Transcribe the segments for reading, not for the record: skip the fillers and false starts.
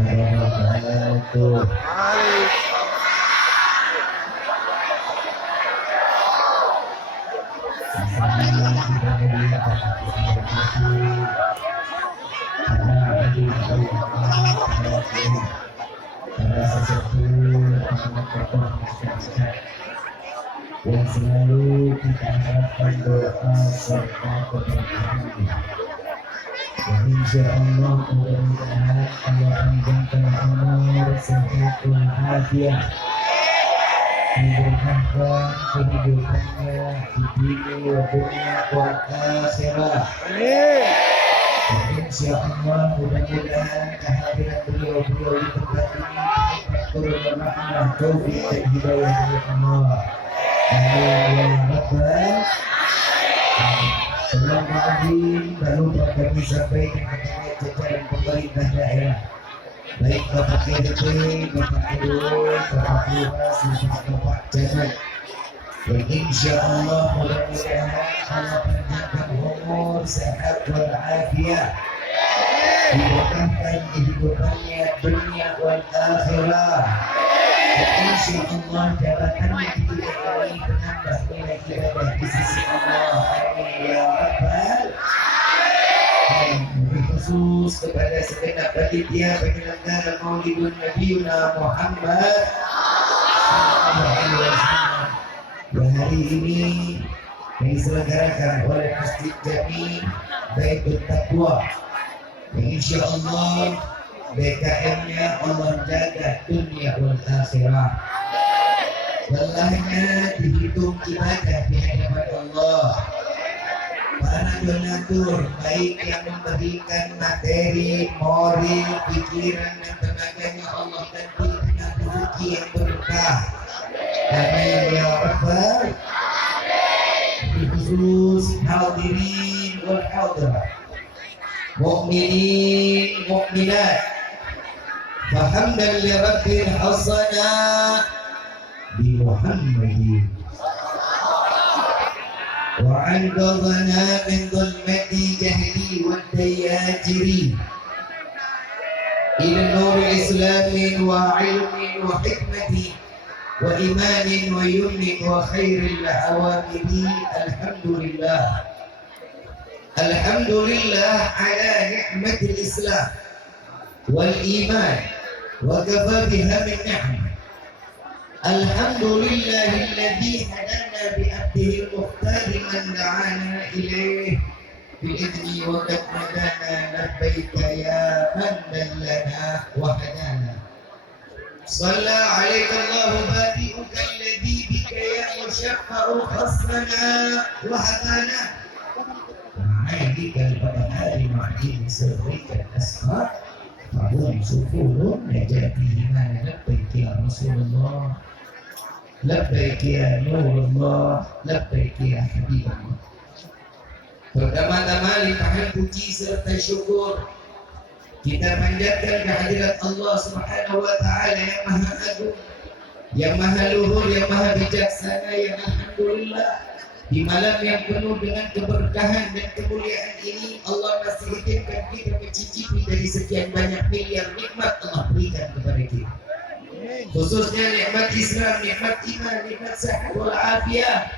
wabarakatuh. Yang selalu kita harapkan doa serta keberkahan. Dan insya Allah mudah-mudahan Allah panjangkan umur sehat walafiat, memberkahkan kehidupannya di dunia wal akhirah. Dan insya Allah mudah-mudahan kehadiran beliau-beliau di tempat ini turun rahmat, taufik dan hidayah dari Allah. Amin ya rabbal alamin. Bismillahirrahmanirrahim. Lalu kami sampaikan kepada jajaran pemerintah daerah, baik Bapak KDP, Bapak Kedua, Bapak Lurah, Bapak Camat. Dan insya Allah mudah-mudahan Allah panjangkan umur, sehat walafiat, diberkahkan kehidupannya dunia wal akhirah. Dan insya Allah jabatannya tidak lagi menambah nilai ibadah di sisi Allah. Amin ya rabbal alamin. Khusus kepada segenap panitia penyelenggara Maulidun Nabiyuna Muhammad sallallahu alaihi wasallam yang hari ini diselenggarakan oleh Masjid Jami Baitul Taqwa, yang insya Allah BKM-nya Allah jaga dunia wal akhirah. Lelahnya dihitung ibadah di hadapan Allah. Para donatur baik yang memberikan materi, moral, pikiran dan tenaganya Allah ganti dengan rezeki yang berkah. Amin ya rabbal alamin. Khusus hadirin wal hadirat, mukminin mukminat, fahamdan li rabbil hasana bi Muhammadin wa anqadhana min dhulmati jahli wad dayajiri ila nuril islamin wa ilmin wa hikmati wa imanin wa yumnin wa khairil awamiri. Alhamdulillah, alhamdulillah ala ni'matil islam wal iman wa kafa biha min ni'mah. Alhamdulillahilladzi hadana bi abdihi al-mukhtar man da'ana ilayhi bi idni wa qad nadana labbaika ya man dallana wa hadana. Shalla 'alaika Allahu bari'uka alladzi bika ya mushaffa'u khasrana wa hadana. Ma'adika pada hari ma'adini sirrika asma fahum sufurun najati mana labbaik ya Rasulullah, labbaik ya Nurullah, labbaik ya Habibullah. Pertama-tama limpahan puji serta syukur kita panjatkan kehadirat Allah Subhanahu wa taala yang Maha Agung, yang Maha Luhur, yang Maha Bijaksana, yang alhamdulillah di malam yang penuh dengan keberkahan dan kemuliaan ini Allah masih izinkan kita mencicipi dari sekian banyak miliar nikmat Allah berikan kepada kita, khususnya nikmat Islam, nikmat iman, nikmat sehat wal afiat,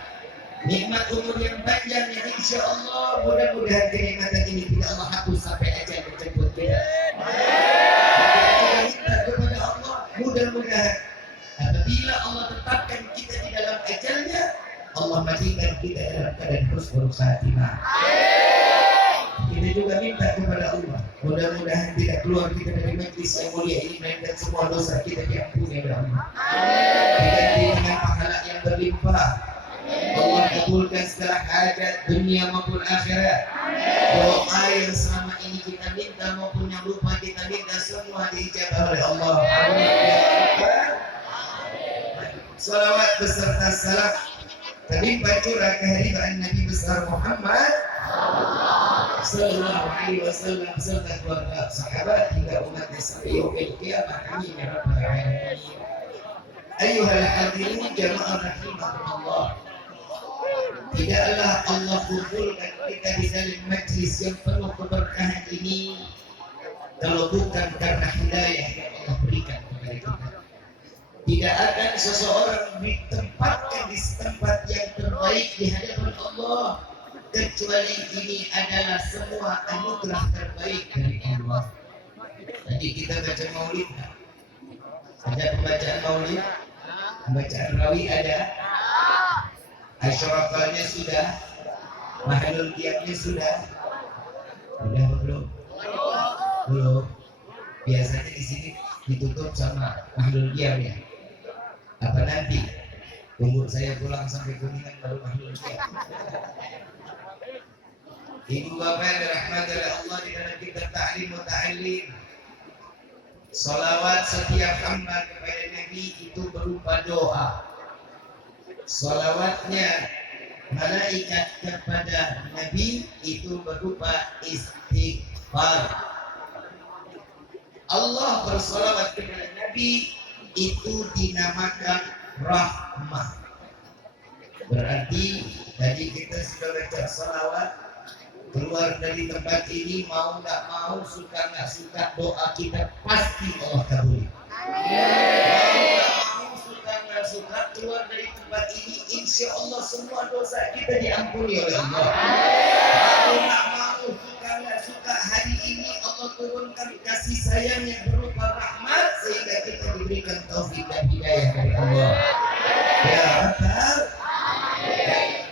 nikmat umur yang panjang yang insya Allah mudah-mudahan kenikmatan ini tidak Allah hapus sampai ajal menjemput kita. Kita minta kepada Allah mudah-mudahan apabila Allah tetapkan kita di dalam ajalnya, Allah matikan kita dalam keadaan husnul khatimah. Kita juga minta kepada Allah mudah-mudahan tidak keluar kita dari majlis yang mulia ini melainkan semua dosa kita diampuni oleh Allah, diganti dengan pahala yang berlimpah. Allah kabulkan segala hajat dunia maupun akhirat. Doa yang selama ini kita minta maupun yang lupa kita minta semua diijabah oleh Allah. Amin. Salawat beserta salam terlimpah curah kehadiran Nabi besar Muhammad sallallahu alaihi wasallam beserta keluarga sahabat hingga umatnya sampai yaumil qiyamah. Amin ya rabbal alamin. Ayyuhal hadirin jamaah rahimakumullah, tidaklah Allah kumpulkan kita di dalam majlis yang penuh keberkahan ini kalau bukan karena hidayah yang Allah berikan kepada kita. Tidak akan seseorang ditempatkan di tempat yang terbaik di hadapan Allah kecuali ini adalah semua anugerah terbaik dari Allah. Tadi kita baca maulid, ada pembacaan maulid, pembacaan rawi ada, asyrafalnya sudah, mahalul qiyamnya sudah belum? Belum. Biasanya di sini ditutup sama mahalul qiyam ya. Apa nanti? Tunggu saya pulang sampai Kuningan baru mahalul qiyam. Ibu bapak yang dirahmati oleh Allah di dalam kitab Ta'lim wa Ta'lim, salawat setiap hamba kepada Nabi itu berupa doa. Salawatnya malaikat kepada Nabi itu berupa istighfar. Allah bersalawat kepada Nabi itu dinamakan rahmah. Berarti tadi kita sudah baca salawat, keluar dari tempat ini mau nggak mau, suka nggak suka, doa kita pasti Allah kabuli. Mau suka nggak suka, keluar dari tempat ini insya Allah semua dosa kita diampuni oleh Allah. Mau nggak mau, suka nggak suka, hari ini Allah turunkan kasih sayang yang berupa rahmat sehingga kita diberikan taufik dan hidayah dari Allah. Ya Rabbal.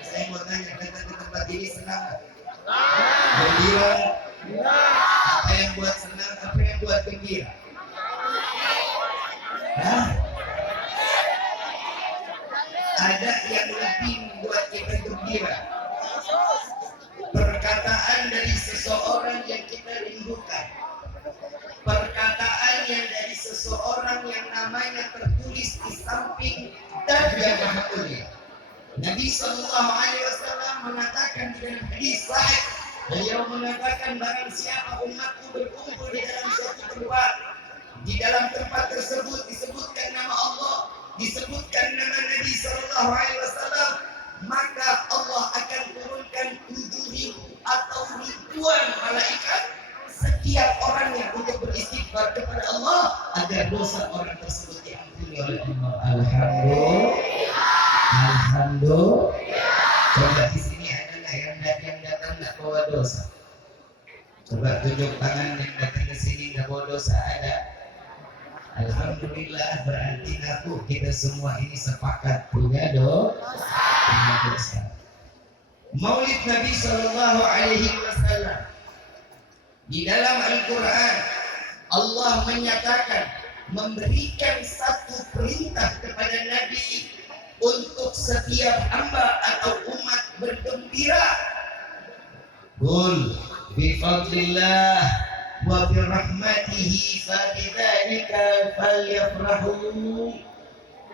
Saya mau tanya, datang ke tempat ini senang nggak? Gembira? Apa yang buat senang, apa yang buat gembira? Hah? Ada yang lebih membuat kita gembira, perkataan dari seseorang yang kita rindukan, perkataan yang dari seseorang yang namanya tertulis di samping dan yang maha mulia. Nabi Sallallahu Alaihi Wasallam mengatakan di dalam hadis sahih, beliau mengatakan barang siapa umatku berkumpul di dalam suatu tempat, di dalam tempat tersebut disebutkan nama Allah, disebutkan nama Nabi Sallallahu Alaihi Wasallam, maka Allah akan turunkan 7.000 atau ribuan malaikat setiap orangnya untuk beristighfar kepada Allah agar dosa orang tersebut diampuni oleh Allah. Alhamdulillah. Coba di sini ada nggak yang datang nggak bawa dosa? Coba tunjuk tangan yang datang ke sini nggak bawa dosa, ada? Alhamdulillah, berarti ngaku kita semua ini sepakat punya dosa. Maulid Nabi Sallallahu Alaihi Wasallam di dalam Al-Quran Allah menyatakan, memberikan satu perintah kepada Nabi untuk setiap hamba atau umat bergembira. Qul bifadlillah wa birahmatihi fabidzalika falyafrahu.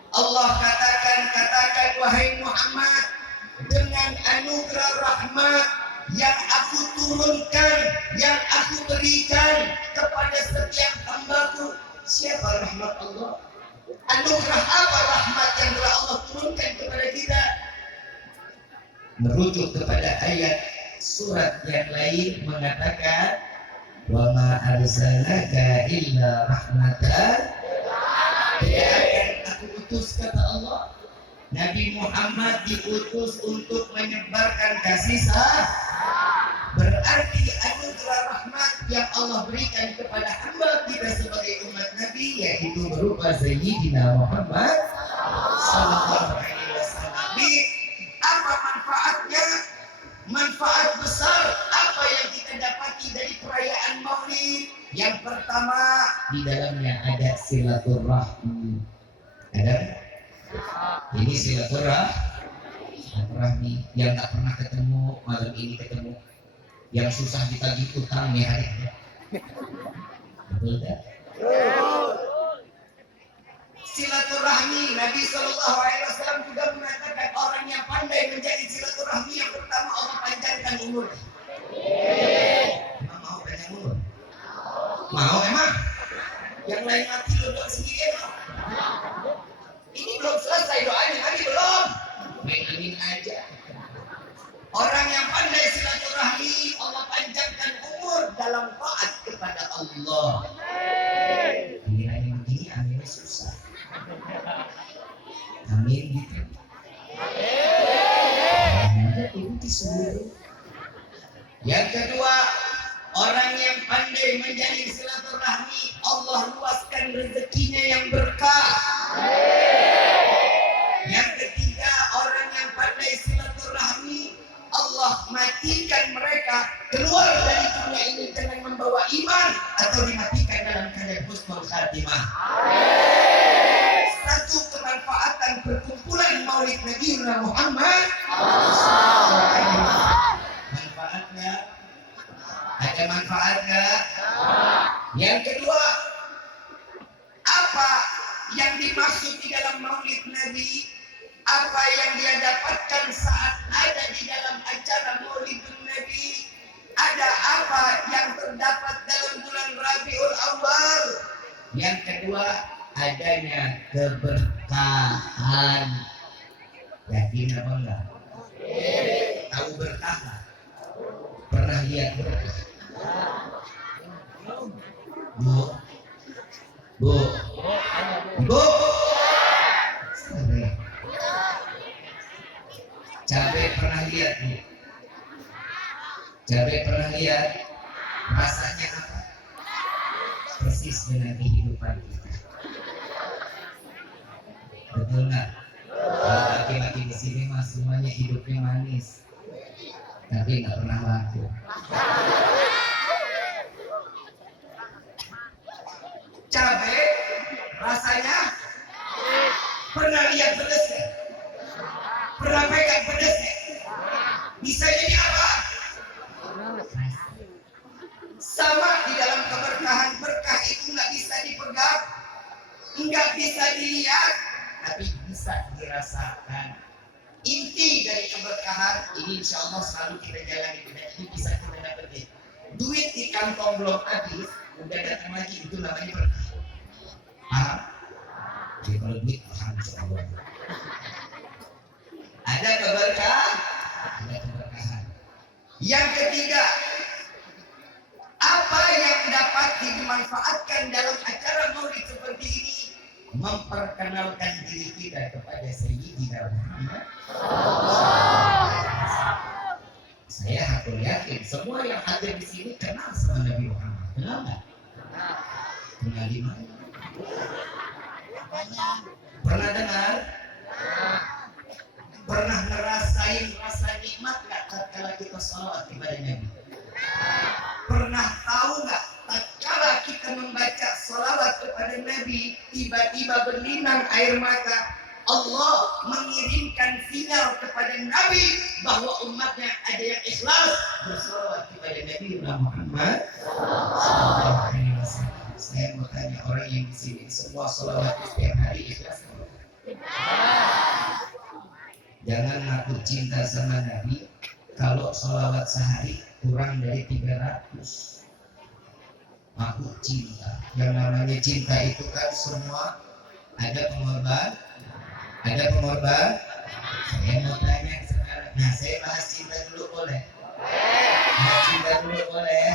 Allah katakan wahai Muhammad, dengan anugerah rahmat yang aku turunkan, yang aku berikan kepada setiap hambaku. Siapa rahmat Allah? Anugerah apa rahmat yang telah Allah turunkan kepada kita? Merujuk kepada ayat surat yang lain mengatakan, wa ma arsalnaka illa rahmatan. Tidak akan aku utus, kata Allah, Nabi Muhammad diutus untuk menyebarkan kasih sayang. Berarti anugerah rahmat yang Allah berikan kepada hamba kita sebagai umat Nabi yaitu berupa Sayyidina Muhammad Sallallahu Alaihi Wasallam. Apa manfaatnya? Manfaat besar apa yang kita dapati dari perayaan Maulid? Yang pertama, di dalamnya ada silaturahmi. Ada? Ini silaturahmi yang tak pernah ketemu malam ini ketemu. Yang susah ditagih utang nih hari ini. Betul tak? Silaturahmi, Nabi Sallallahu Alaihi Wasallam juga mengatakan orang yang pandai menjadi silaturahmi yang pertama Allah panjangkan umur. Mau panjang umur? Mau emang? Yang lain mati lo doa sendiri emang? Ini belum selesai doanya, lagi belum? Main angin aja. Orang yang pandai silaturahmi Allah panjangkan umur dalam taat kepada Allah. Kiranya begini aminnya susah. Amin gitu. Yang kedua, orang yang pandai menjalin silaturahmi, Allah luaskan rezekinya yang berkah. Yang ketiga, orang yang pandai silaturahmi, Allah matikan mereka keluar dari dunia ini dengan membawa iman atau dimatikan dalam keadaan husnul khatimah. Satu kemanfaatan perkumpulan Maulid Nabi Muhammad. Manfaatnya ada manfaatnya. Yang kedua, apa yang dimaksud di dalam Maulid Nabi? Apa yang dia dapatkan saat ada di dalam acara Maulid Nabi? Ada apa yang terdapat dalam bulan Rabiul Awal? Yang kedua, adanya keberkahan. Yakin apa enggak? Tahu berkah enggak? Pernah lihat berkah? Bu. Cabai pernah lihat Bu? Cabai pernah lihat? Rasanya apa? Persis dengan kehidupan kita. Betul nggak? Kalau laki-laki di sini mah semuanya hidupnya manis, tapi nggak pernah laku. Cabai rasanya pernah lihat pedesnya? Pernah pegang pedesnya? Bisa jadi apa? Sama di dalam keberkahan. Berkah itu nggak bisa dipegang, nggak bisa dilihat, tapi bisa dirasakan. Inti dari keberkahan ini insya Allah selalu kita jalani. Ini bisa kita dapetin. Duit di kantong belum habis, udah datang lagi, itu namanya berkah. Jadi kalau duit alhamdulillah. Ada keberkahan, ada keberkahan. Yang ketiga, apa yang dapat dimanfaatkan dalam acara maulid seperti ini? Memperkenalkan diri kita kepada Sayyidina Muhammad. Saya hakul yakin semua yang hadir di sini kenal sama Nabi Muhammad. Kenal nggak? Kenal di mana? Pernah dengar? Pernah ngerasain rasa nikmat nggak tatkala kita sholawat kepada Nabi? Pernah tahu nggak tatkala kita membaca sholawat kepada Nabi tiba-tiba berlinang air mata? Allah mengirimkan sinyal kepada Nabi bahwa umatnya ada yang ikhlas bersolawat kepada Nabi Muhammad. Saya mau tanya orang yang di sini, semua sholawat setiap hari ikhlas? Jangan ngaku cinta sama Nabi kalau sholawat sehari kurang dari 300. Ngaku cinta. Yang namanya cinta itu kan semua ada pengorban. Ada pengorban. Saya mau tanya sekarang. Nah, saya bahas cinta dulu boleh? Bahas cinta dulu boleh?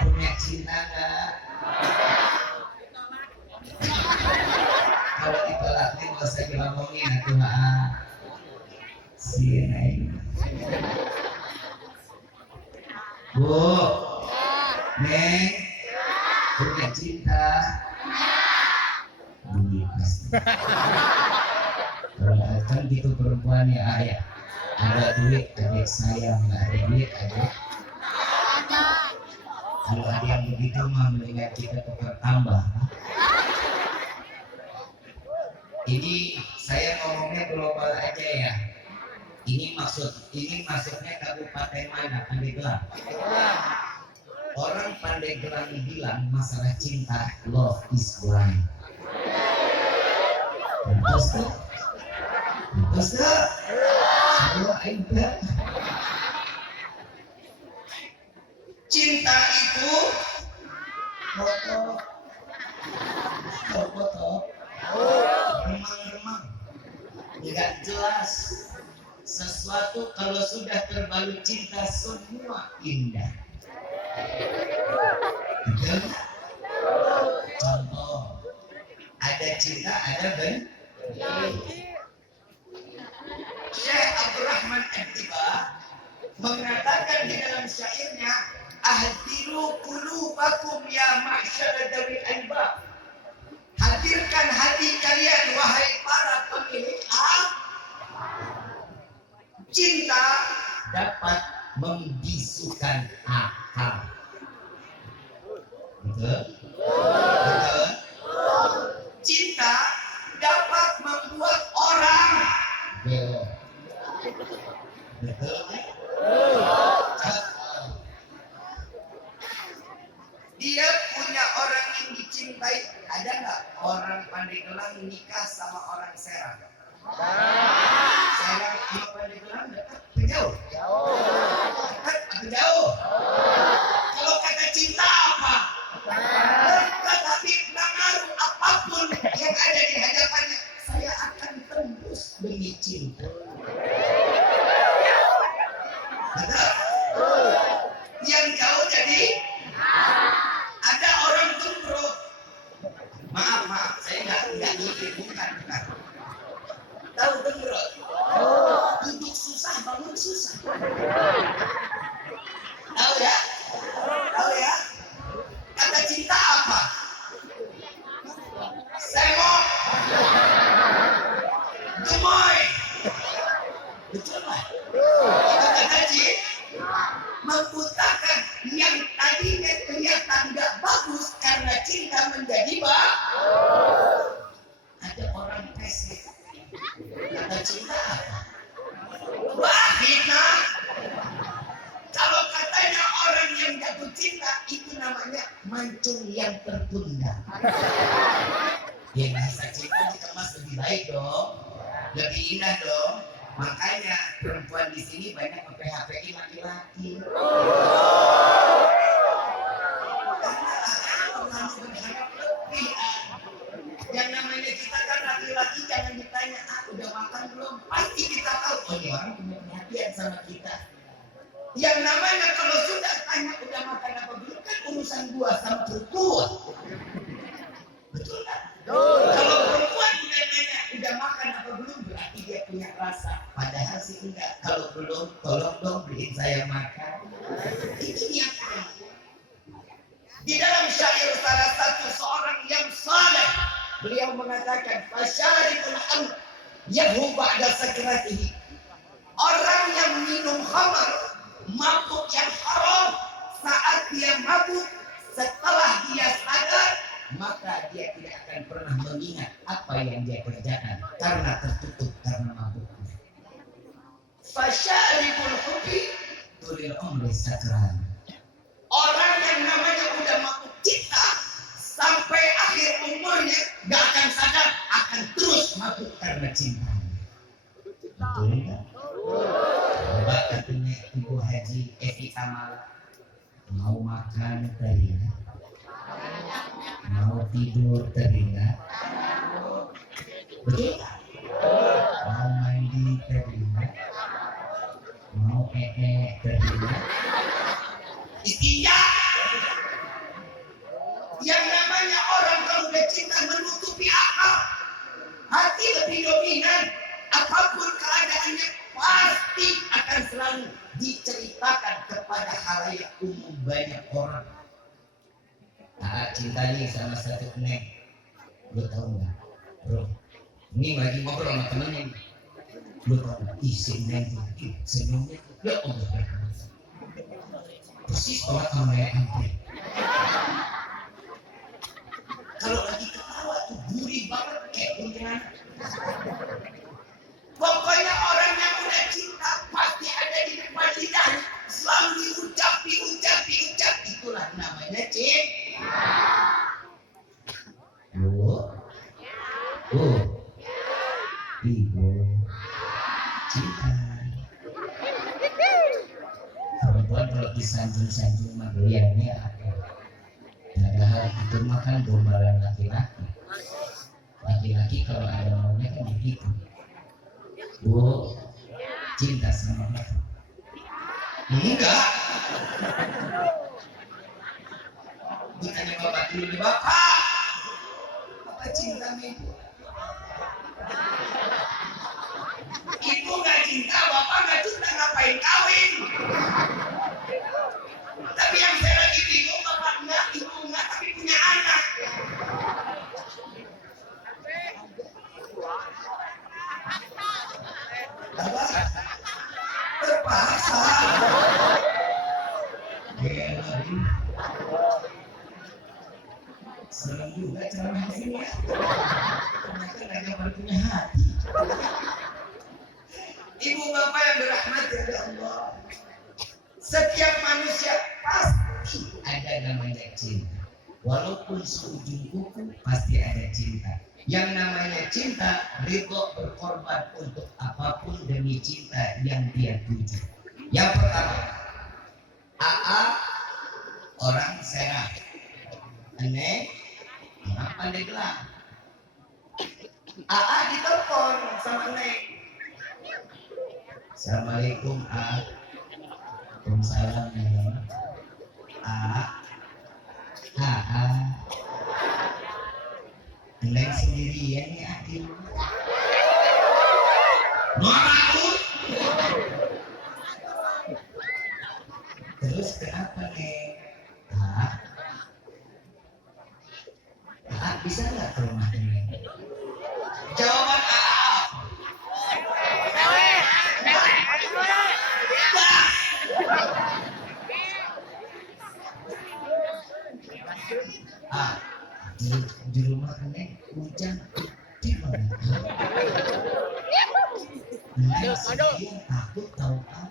Punya cinta nggak? Kalau ditolakin nggak usah ngomongin aku si Naim. Bu, Neng, punya cinta? Kalau kan gitu perempuan ya ayah. Ada duit adik sayang, nggak ada duit adik. Kalau ada yang begitu mah mendingan kita tukar tambah. Ini saya ngomongnya global aja ya. Ini maksudnya kabupaten mana? Pandeglang. Orang Pandeglang bilang masalah cinta, love is blind. Betul tak? Betul tak? Saya ada. Cinta itu foto, remang-remang, nggak jelas. Sesuatu kalau sudah terbalut cinta semua indah. Betul? Contoh, ada cinta, ada Syekh Abdurrahman Ad-Diba mengatakan di dalam syairnya, ahdiru qulubakum ya ma'syara dawil albab. Hadirkan hati kalian wahai para pemilik cinta dapat membisukan akal. Betul? Betul? Cinta dapat membuat orang belok. Betul? Dia punya orang yang dicintai. Ada nggak orang Pandeglang nikah sama orang Serang? Serang sama Pandeglang dekat atau jauh? Dekat atau jauh? Kalau kata cinta apa? Dekat, tapi pengaruh apapun yang ada di hadapannya, saya akan tembus demi cinta. Betul? Yang jauh jadi ada orang gembrot. Maaf, saya nggak ngerti, bukan. Tahu gembrot? Duduk susah, bangun susah. Tahu ya? Kata cinta apa? Semok, gemoy. Betul lah. Itu kata cinta. Membutakan yang tadinya kelihatan nggak bagus karena cinta menjadi bagus. Ada orang pesek. Kata cinta apa? Fitnah. Kalau katanya orang yang jatuh cinta itu namanya mancung yang tertunda. Ya bahasa cinta dikemas lebih baik dong, lebih indah dong. Makanya perempuan di sini banyak PHP-in laki-laki. Karena berharap lebih. Yang namanya kita kan laki-laki jangan ditanya, udah makan belum? Pasti kita tahu, oh ini orang punya perhatian sama kita. Yang namanya kalau sudah tanya udah makan apa belum, kan urusan gua sama perempuan. Betul kan? Kalau perempuan udah nanya udah makan apa belum, berarti dia punya rasa. Padahal sih enggak. Kalau belum, tolong dong beliin saya makan. Itu niatnya. Di dalam syair salah satu seorang yang saleh, beliau mengatakan, fasyaribul amr yahu ba'da sakratihi. Orang yang minum khamar, mabuk yang haram, saat dia mabuk, setelah dia sadar, maka dia tidak akan pernah mengingat apa yang dia kerjakan karena tertutup karena mabuknya. Fasyaribul hubbi tulil umri sakran. Orang yang namanya udah mabuk cinta sampai akhir umurnya gak akan sadar, akan terus mabuk karena cinta. Betul kan? Coba katanya Ibu Haji Evi Kamal, mau makan teringat, mau tidur teringat, betul kan? Mau mandi teringat, mau teringat, istinja. Yang namanya orang kalau udah cinta menutupi akal, hati lebih dominan. Apapun keadaannya pasti akan selalu diceritakan kepada khalayak umum, banyak orang. Cinta nih sama satu neng, lo tau nggak, bro? Ini lagi ngobrol sama temennya, lo tau nggak? Si neng tuh, senyumnya, ya Allah, persis banget sama kayak Ampre. Kalau lagi ketawa tuh gurih banget kayak kuntilanak. Pokoknya orang yang udah cinta pasti ada di depan lidahnya, selalu diucap. Itulah namanya cinta. Ibu cinta. Perempuan kalau disanjung-sanjung mah doyannya apa? Padahal itu makan gombalan laki-laki. Laki-laki kalau ada maunya kan begitu. Bu, cinta sama bapak? Enggak. Ditanya bapak dulu nih, bapak cinta ibu? Ibu nggak cinta, bapak nggak cinta, ngapain kawin? Tapi yang saya lagi bingung, bapak enggak, ibu enggak, tapi punya anak. Apa? Terpaksa. Serem juga ceramah ini ya. Ternyata nggak baru punya hati. Ibu bapak yang dirahmati oleh Allah, setiap manusia pasti ada namanya cinta. Walaupun seujung kuku pasti ada cinta. Yang namanya cinta, ridho berkorban untuk apapun demi cinta yang dia tuju. Yang pertama, AA orang Serang, Neng orang Pandeglang. AA ditelepon sama Neng. Assalamualaikum A. Waalaikumsalam Neng. A. Neng sendirian ya di rumah. Norakut. Terus kenapa Neng? Bisa nggak ke rumah Neng? Jawaban di rumah Neng hujan di mana? Neng sendiri takut tahu kan?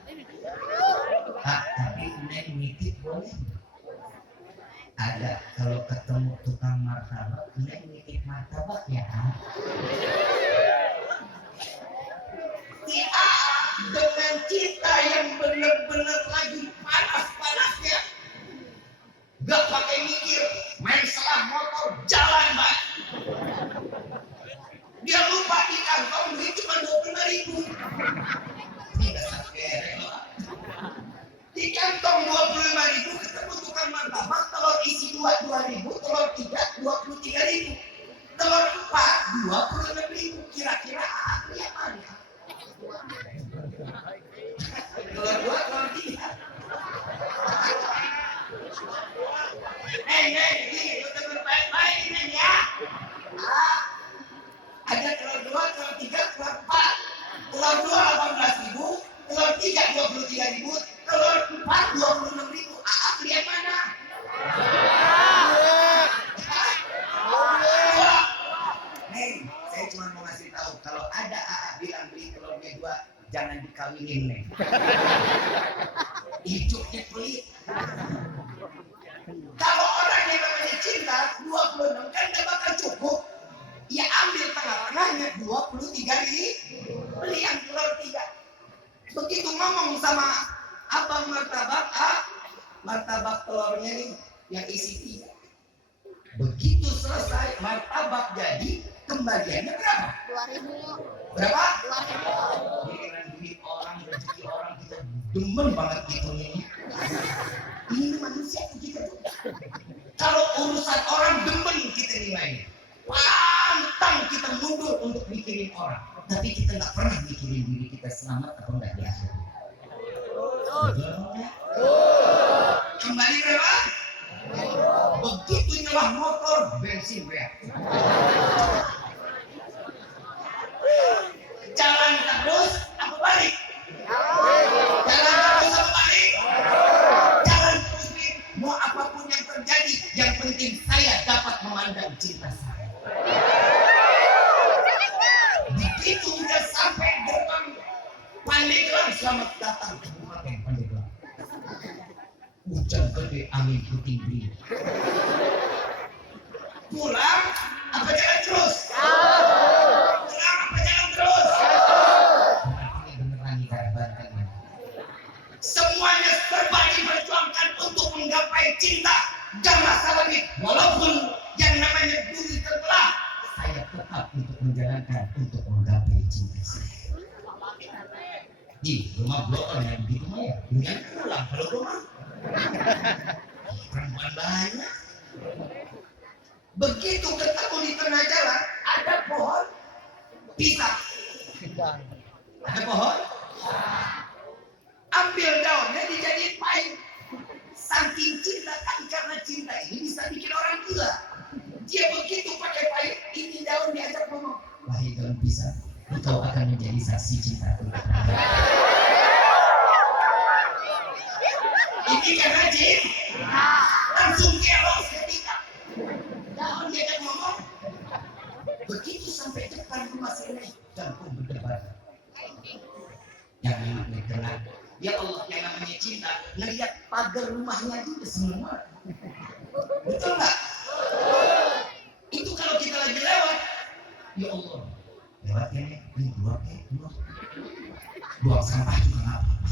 Tapi Neng nitip boleh. Ada kalau ketemu tukang martabak, Neng nitip martabak ya. Si AA dengan cinta yang benar-benar lagi panas-panasnya, gak pakai mikir, main selang motor jalan Mbak. Dia lupa di kantong duit cuma 25.000. Tidak sampai rela. Di kantong 25.000 ketemu tukang martabak, telur isi 2.000, telur 3 23.000, telur 4 26.000. Kira-kira aku yang mana? Telur 2, telur 3. Neng, lu denger baik-baik Neng ya. Ada telur 2, telur 3, telur 4. Telur 2 18.000, telur 3 23.000, telur 4 26.000. AA beli yang mana? Neng, saya cuma mau ngasih tahu kalau ada AA bilang beli telurnya 2, jangan dikawinin Neng. Hidupnya pelit. Kalau orang yang namanya cinta 26 kan gak bakal cukup. Ya ambil tengah-tengahnya 23.000, beli yang telur 3. Begitu ngomong sama abang martabak, martabak telurnya nih yang isi 3. Begitu selesai martabak jadi, kembaliannya berapa? 2.000. Berapa? 2.000. Giliran duit orang, rezeki orang, kita demen banget gitu ini. Ini manusia kita. Kalau urusan orang demen kita nilai. Pantang kita mundur untuk mikirin orang. Tapi kita nggak pernah mikirin diri kita selamat atau nggak di akhir. Kembali berapa? Begitu nyelah motor, bensin reaktif. Jalan terus, apa balik? Jalan terus, apa balik? Jalan terus, mau apapun yang terjadi, yang penting saya dapat memandang cinta saya. Begitu udah sampai gerbang Pandeglang, selamat datang ke Bupaten Pandeglang. Hujan gede, angin puting beliung. Pulang apa jalan terus? Pulang apa jalan terus? Ini beneran ibarat. Semuanya serba diperjuangkan untuk menggapai cinta dan masalah ini. Walaupun yang namanya bumi terbelah, saya tetap untuk menjalankan untuk menggapai cinta saya. Di rumah blok yang begitu mah ya, dengan pulang kalau rumah perempuan banyak. Begitu ketemu di tengah jalan ada pohon pisang, ada pohon, ambil daunnya dijadiin pahit. Saking cinta kan, karena cinta ini bisa bikin orang gila. Dia begitu pakai pahit, ini daun diajak ngomong, wahai daun pisang, engkau akan menjadi saksi cintaku. Ini kan rajin, langsung keros ketika daun diajak ngomong. Begitu sampai depan rumah sini, dan pun berdebat. Yang namanya kenal, ya Allah, yang namanya cinta, ngeliat pagar rumahnya itu udah semua. Betul nggak? Itu kalau kita lagi lewat, ya Allah, lewat ini buang sampah juga nggak apa-apa.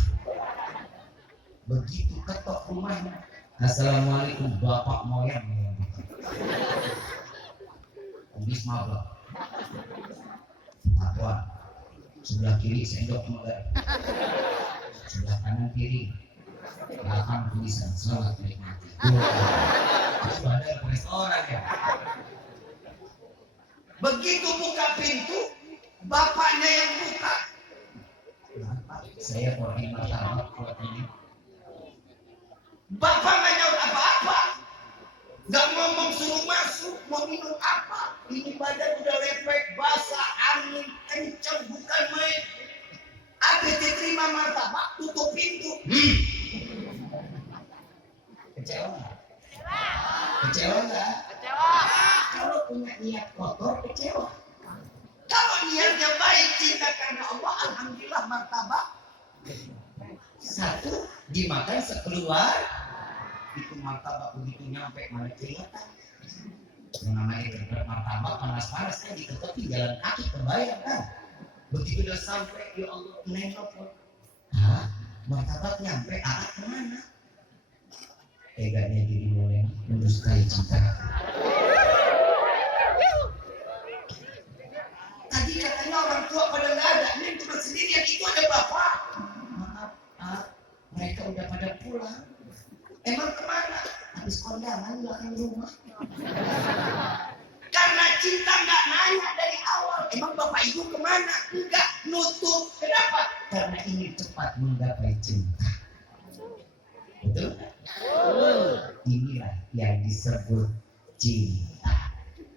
Begitu ketok rumahnya, assalamualaikum bapak moyang, kumis mabak, takwa, sebelah kiri sendok enggak, sebelah kanan kiri, belakang tulisan selamat menikmati. Itu ada restoran ya. Begitu buka pintu, bapaknya yang buka. Kenapa? Saya orang martabak buat ini. Bapak nggak nyaut apa-apa, nggak ngomong suruh masuk, mau minum apa? Ini badan udah lepek, basah, angin kencang, bukan main. Abis diterima martabak, tutup pintu. Kecewa nggak? Kecewa nggak? Kalau punya niat kotor, kecewa. Kalau niatnya baik, cinta karena Allah, alhamdulillah martabak satu dimakan sekeluar. Itu martabak begitu nyampe mana kelihatan. Yang namanya gerber martabak panas-panas kan di tepi jalan kaki, kebayang kan? Begitu udah sampai, ya Allah, nengok. Hah? Martabak nyampe, arah kemana? Teganya diri mulai mendustai cinta. Tadi katanya orang tua pada nggak ada, ini cuma sendirian, itu ada bapak. Maaf, mereka udah pada pulang. Emang kemana? Habis kondangan belakang rumah. Karena cinta nggak nanya dari awal, emang bapak ibu kemana? Enggak, nutup. Kenapa? Karena ingin cepat menggapai cinta. Betul? Inilah yang disebut cinta.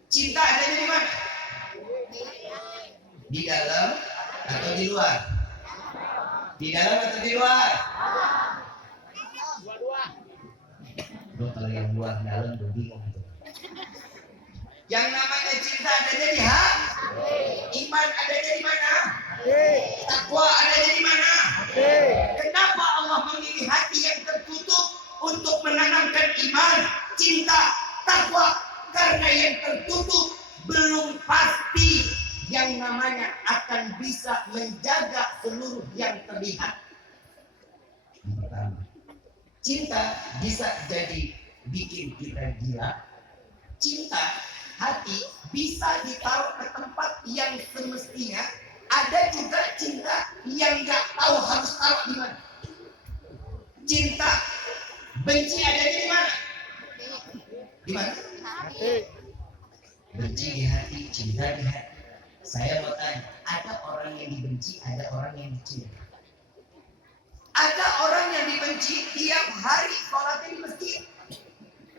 Cinta adanya di mana? Di dalam atau di luar? Di dalam atau di luar? Dua kalau yang luar dalam gue bingung itu. Yang namanya cinta adanya di hati. Iman adanya di mana? Takwa adanya di mana? Kenapa Allah memilih hati yang tertutup untuk menanamkan iman, cinta, takwa? Karena yang tertutup belum pasti yang namanya akan bisa menjaga seluruh yang terlihat. Yang pertama, cinta bisa jadi bikin kita gila. Cinta hati bisa ditaruh ke tempat yang semestinya. Ada juga cinta yang nggak tahu harus taruh di mana. Cinta benci adanya di mana? Di mana? Benci di hati, cinta di hati. Saya mau tanya, ada orang yang dibenci, ada orang yang dicinta. Ada orang yang dibenci tiap hari sholatnya di masjid,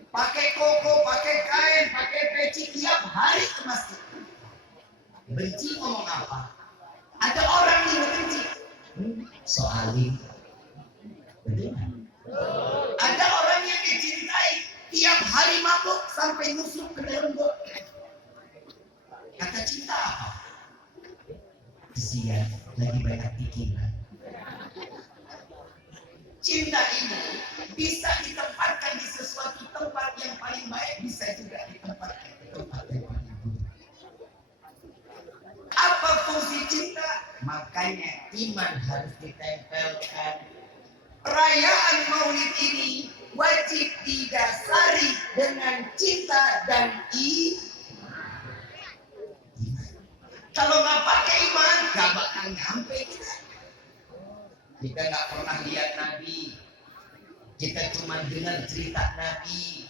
pakai koko, pakai kain, pakai peci, tiap hari ke masjid. Benci ngomong apa? Ada orang yang dibenci, soalin. Betul? Ada orang yang dicintai, tiap hari mabuk sampai nusuk ke dalam got. Kata cinta apa? Kesian, lagi banyak pikiran. Cinta ini bisa ditempatkan di sesuatu tempat yang paling baik, bisa juga ditempatkan di tempat yang paling buruk. Apa fungsi cinta? Makanya iman harus ditempelkan. Perayaan Maulid ini wajib didasari dengan cinta dan iman. Kalau nggak pakai iman, nggak bakal nyampe kita. Kita nggak pernah lihat Nabi, kita cuma dengar cerita Nabi,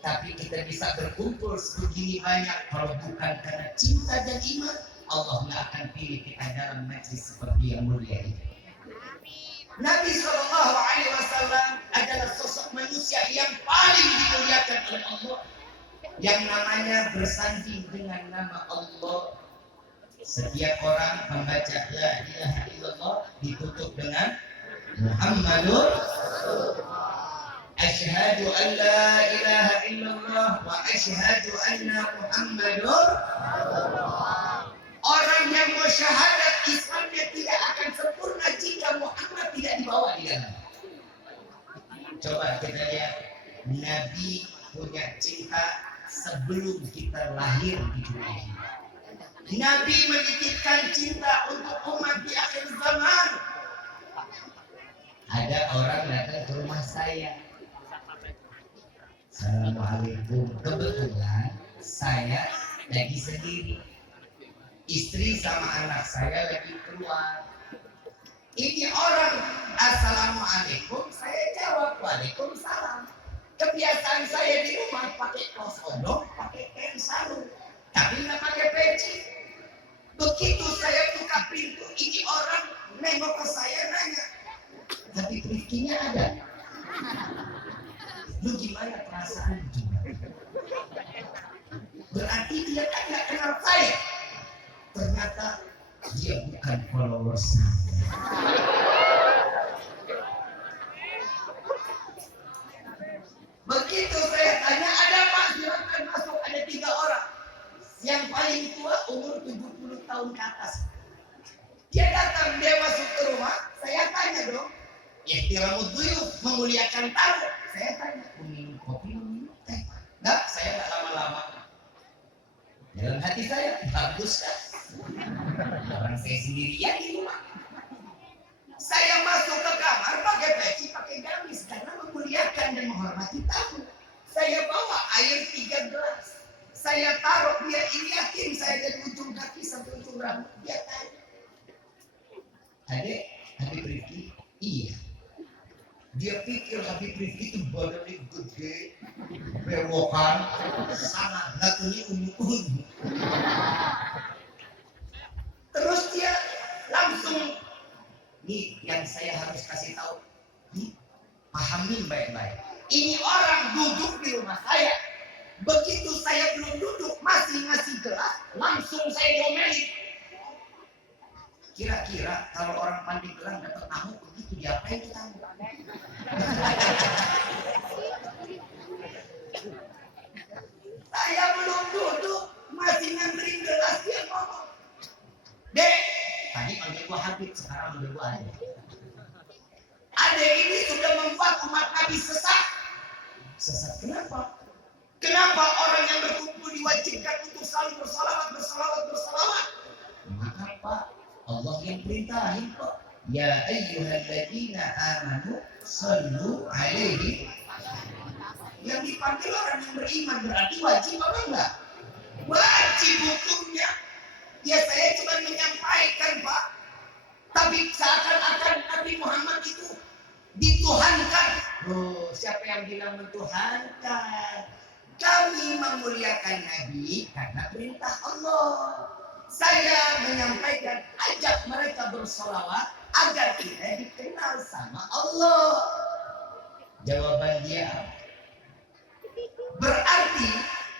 tapi kita bisa berkumpul sebegini banyak kalau bukan karena cinta dan iman, Allah nggak akan pilih kita dalam majlis seperti yang mulia ini. Nabi Shallallahu Alaihi Wasallam adalah sosok manusia yang paling dimuliakan oleh Allah, yang namanya bersanding dengan nama Allah. Setiap orang membaca la ilaha illallah ditutup dengan Muhammadur asyhadu an la ilaha illallah wa asyhadu anna Muhammadur. Orang yang mau syahadat Islamnya tidak akan sempurna jika Muhammad tidak dibawa di dalam. Coba kita lihat, Nabi punya cinta sebelum kita lahir di dunia ini. Nabi menitipkan cinta untuk umat di akhir zaman. Ada orang datang ke rumah saya. Assalamualaikum. Kebetulan saya lagi sendiri. Istri sama anak saya lagi keluar. Ini orang assalamualaikum, saya jawab waalaikumsalam. Kebiasaan saya di rumah pakai kaos odong, pakai kain sarung, tapi nggak pakai peci. Begitu saya buka pintu, ini orang nengok ke saya nanya, tapi Rifkinya ada? Lu gimana perasaan lu? Berarti dia kan nggak kenal saya. Ternyata dia bukan followers saya. Begitu saya tanya, ada apa? Silakan masuk, ada 3 orang. Yang paling tua umur 70 tahun ke atas. Dia datang, dia masuk ke rumah, saya tanya dong. Ihtiramud duyuf, memuliakan tamu. Saya tanya, minum kopi, minum teh? Enggak, saya enggak lama-lama. Dalam hati saya, bagus kan? Orang saya sendirian di rumah. Saya masuk ke kamar pakai peci, pakai gamis karena memuliakan dan menghormati tamu. Saya bawa air 3 gelas. Saya taruh, dia yakin saya dari ujung kaki sampai ujung rambut. Dia tanya, Adek, Habib Rifki? Iya. Dia pikir Habib Rifki itu badannya gede, bewokan, sama lakunya unyu-unyu. Terus dia langsung, nih yang saya harus kasih tahu, nih pahamin baik-baik. Ini orang duduk di rumah saya. Begitu saya belum duduk, masih ngasih gelas, langsung saya diomelin. Kira-kira kalau orang Pandeglang dapat tamu begitu, diapain kita? Saya belum duduk, masih nganterin gelas, dia ngomong, Dek, tadi panggil gua Habib, sekarang panggil gua Adek. Adek ini sudah membuat umat Nabi sesat. Sesat kenapa? Kenapa orang yang berkumpul diwajibkan untuk saling bersalawat? Maka Pak, Allah yang perintahin kok. Ya ayyuhalladzina amanu sallu alaihi. Yang dipanggil orang yang beriman berarti wajib apa enggak? Wajib hukumnya. Ya saya cuma menyampaikan Pak. Tapi seakan-akan Nabi Muhammad itu dituhankan. Oh, siapa yang bilang mentuhankan? Kami memuliakan Nabi karena perintah Allah. Saya menyampaikan, ajak mereka bersolawat agar kita dikenal sama Allah. Jawaban dia, berarti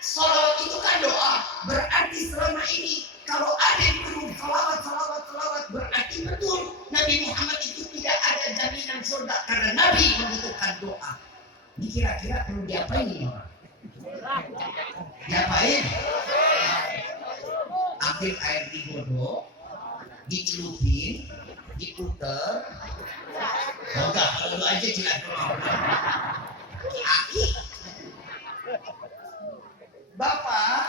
solawat itu kan doa. Berarti selama ini kalau ada yang perlu solawat, berarti betul Nabi Muhammad itu tidak ada jaminan surga karena Nabi membutuhkan doa. Ini kira-kira perlu diapain ini orang? Diapain? Ambil air di godok, dicelupin, diputer. Enggak, kalau aja jelas aki. Bapak,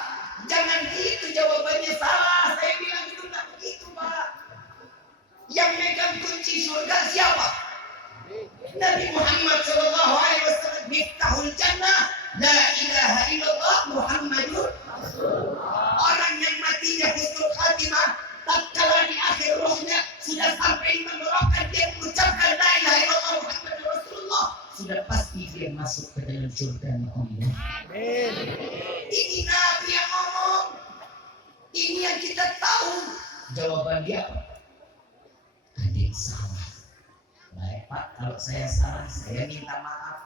jangan gitu jawabannya, salah. Saya bilang itu enggak begitu, Pak. Yang megang kunci surga siapa? Nabi Muhammad sallallahu alaihi wasallam, miftahul jannah, la ilaha illallah Muhammadur Rasulullah. Orang yang matinya husnul khatimah, tatkala di akhir rohnya sudah sampai mengeluarkan, dia mengucap surga Allah. Ini Nabi yang ngomong. Ini yang kita tahu. Jawaban dia apa? Adik salah. Baik Pak, kalau saya salah, saya minta maaf.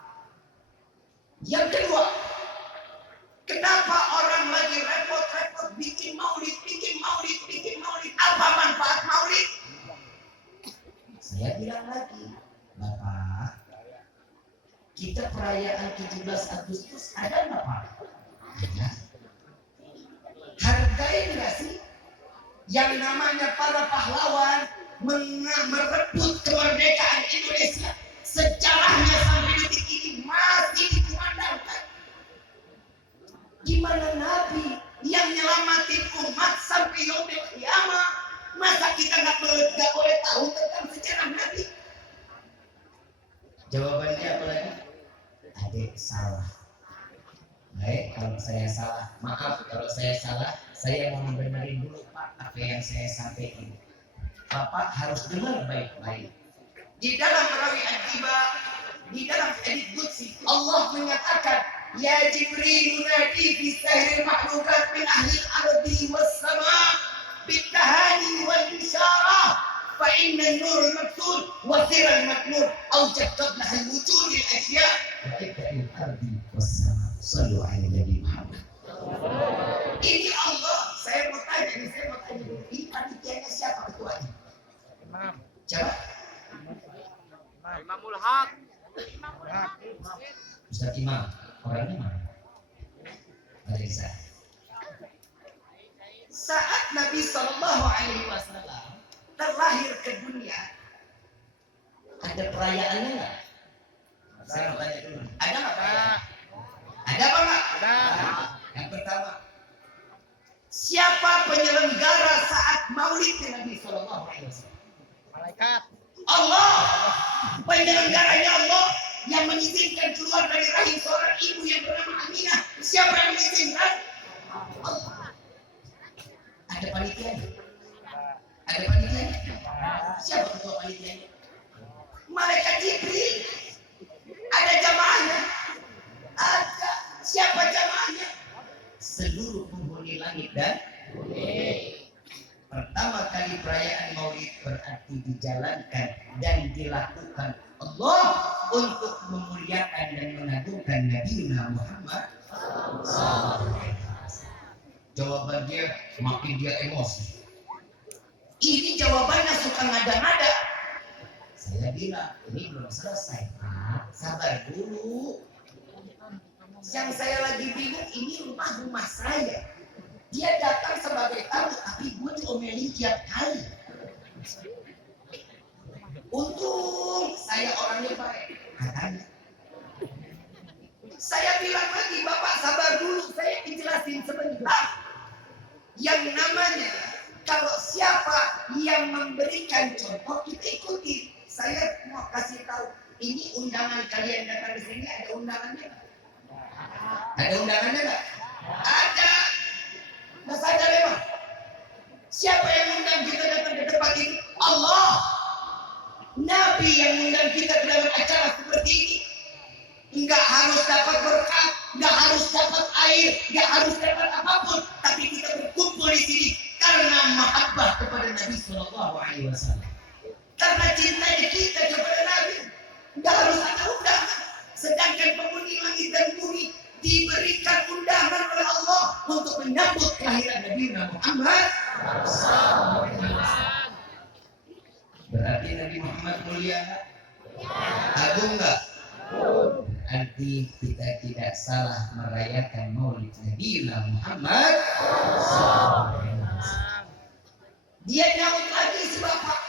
Yang kedua, kenapa orang lagi repot-repot bikin maulid? Apa manfaat maulid? Saya bilang lagi, Bapak, kita perayaan 17 Agustus ada nggak Pak? Ada. Hargain nggak sih yang namanya para pahlawan merebut kemerdekaan Indonesia? Sejarahnya sampai detik ini masih dikumandangkan. Gimana Nabi yang nyelamatin umat sampai yaumil qiyamah? Masa kita nggak boleh tahu tentang sejarah Nabi? Jawabannya apa lagi? Adik salah. Baik, kalau saya salah, maaf kalau saya salah. Saya mau membenarin dulu Pak apa yang saya sampaikan. Bapak harus dengar baik-baik. Di dalam Rawi Ad-Diba, di dalam hadits qudsi, Allah menyatakan, Ya Jibril nadi fi sahril mahlukat min ahli al-ardi was sama' bitahani wal isyarah fa inna an-nur al-maktub wa sir al-maknur awjad qabla al-wujud al-ashya wa ibda'il ardi was sama' sallu ala nabi Muhammad. Ini Allah, saya mau tanya dulu, ini panitianya siapa ketuanya? Imam. Siapa? Imamul Haq. Ustaz Imam, orangnya mana? Malaysia. Saat Nabi Sallallahu Alaihi Wasallam terlahir ke dunia, ada perayaannya nggak? Saya mau tanya dulu. Ada nggak perayaan? Ada apa nggak? Ada. Yang pertama, siapa penyelenggara saat Maulid Nabi Sallallahu Alaihi Wasallam? Malaikat. Allah, penyelenggaranya Allah yang mengizinkan keluar dari rahim seorang ibu yang bernama Aminah. Siapa yang mengizinkan? Allah. Ada panitianya? Ada panitianya? Siapa ketua panitianya? Malaikat Jibril. Ada jamaahnya? Ada. Siapa jamaahnya? Seluruh penghuni langit dan bumi. Pertama kali perayaan Maulid berarti dijalankan dan dilakukan Allah untuk memuliakan dan mengagungkan Nabi Muhammad. Jawaban dia makin dia emosi. Ini jawabannya suka ngada-ngada. Saya bilang ini belum selesai Pak, sabar dulu. Yang saya lagi bingung ini rumah saya. Dia datang sebagai tamu, tapi gue diomelin tiap kali. Untung saya orangnya baik, katanya. Saya bilang lagi, Bapak sabar dulu, saya dijelasin sebentar. Yang namanya, kalau siapa yang memberikan contoh, kita ikuti. Saya mau kasih tahu, ini undangan kalian datang ke sini, ada undangannya nggak? Ada undangannya nggak? Ada. Nah sadar memang siapa yang undang kita datang ke tempat ini? Allah. Nabi yang undang kita ke dalam acara seperti ini. Enggak harus dapat berkat, enggak harus dapat air, enggak harus dapat apapun, tapi kita berkumpul di sini karena mahabbah kepada Nabi Sallallahu Alaihi Wasallam. Karena cintanya kita kepada Nabi, enggak harus ada undangan. Sedangkan penghuni langit dan bumi diberikan undangan oleh Allah untuk menyambut kelahiran Nabi Muhammad. Berarti Nabi Muhammad mulia, agung nggak? Berarti kita tidak salah merayakan Maulid Nabi Muhammad. Dia nyaut lagi si bapak.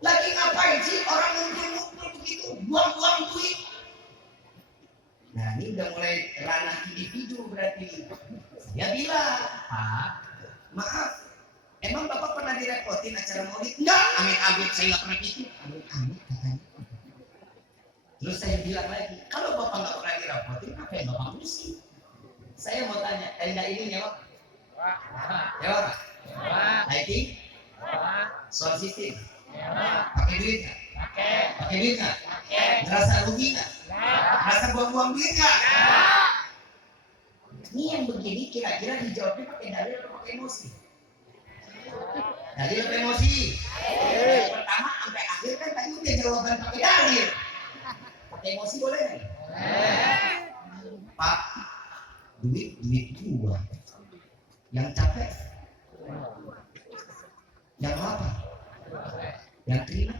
Lagi ngapain sih orang ngumpul-ngumpul begitu, buang-buang duit? Nah ini udah mulai ranah individu berarti. Dia bilang, Pak, maaf, emang Bapak pernah direpotin acara Maulid? Enggak, amit-amit saya nggak pernah bikin. Amit-amit katanya. Terus saya bilang lagi, kalau Bapak nggak pernah direpotin, apa yang Bapak mesti? Saya mau tanya, tenda ini nyewa? Nyewa Pak? Lighting? Sound system? Pakai duit nggak? Pakai duit nggak? Ngerasa rugi nggak? Masa buang-buang duit nggak? Ini yang begini kira-kira dijawabnya pakai dalil atau pakai emosi? Dalil atau emosi? Pertama sampai akhir kan tadi udah jawaban pakai dalil. Pakai emosi boleh nggak? Pak, duit gua. Yang capek, yang lapar, yang terima.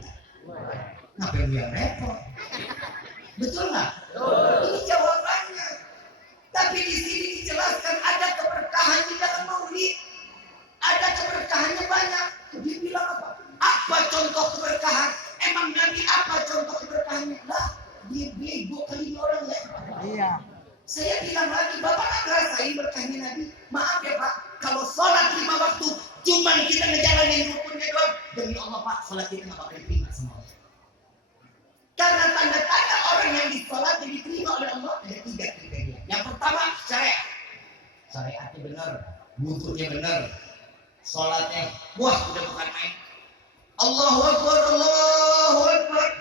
Ngapain lu yang repot? Betul nggak? Ini jawabannya. Tapi di sini dijelaskan ada keberkahan di dalam maulid. Ada keberkahannya banyak. Dia bilang apa? Apa contoh keberkahan? Emang Nabi apa contoh keberkahannya? Lah, dia bego kali orang ya. Iya. Saya bilang lagi, Bapak nggak ngerasain berkahnya Nabi? Maaf ya Pak, kalau sholat 5 waktu, cuman kita ngejalanin rukunnya doang. Demi Allah Pak, sholat kita nggak bakal diterima sama Allah. Karena tanda-tanda orang yang disolat yang diterima oleh Allah ada 3 kriteria. Yang pertama, syariatnya benar, wudhunya benar, sholatnya, wah udah bukan main. Allahu Akbar,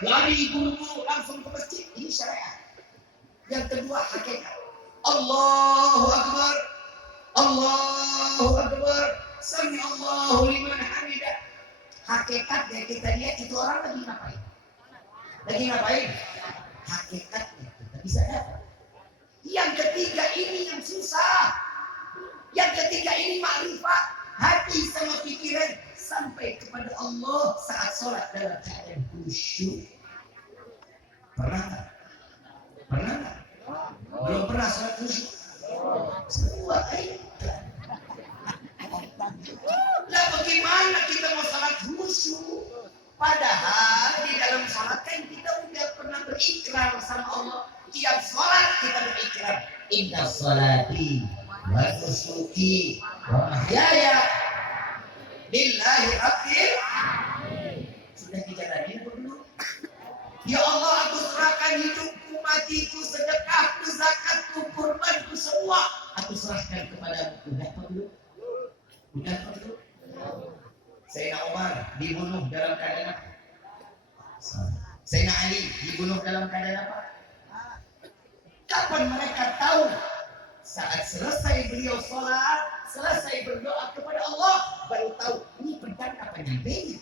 lari buru-buru langsung ke masjid, ini syariat. Yang kedua, hakikat. Allahu Akbar, sami Allahu liman hamidah. Hakikatnya kita lihat itu orang lagi ngapain? Hakikatnya kita bisa dapat. Yang ketiga ini yang susah. Yang ketiga ini makrifat, hati sama pikiran sampai kepada Allah saat sholat dalam keadaan khusyuk. Pernah nggak? Belum pernah sholat khusyuk? Semua lah bagaimana kita mau sholat khusyuk? Padahal di dalam sholat kan kita udah pernah berikrar sama Allah. Tiap sholat kita berikrar, inna sholati wa nusuki wa mahyaya lillahi rabbil alamin. Sudah dijalanin apa belum? Ya Allah, aku serahkan hidupku, matiku, sedekahku, zakatku, kurbanku, semua aku serahkan kepadamu. Udah apa belum? Sayyidina Umar dibunuh dalam keadaan apa? Sayyidina Ali dibunuh dalam keadaan apa? Kapan mereka tahu? Saat selesai beliau sholat, selesai berdoa kepada Allah, baru tahu ini pedang kapan nyampe.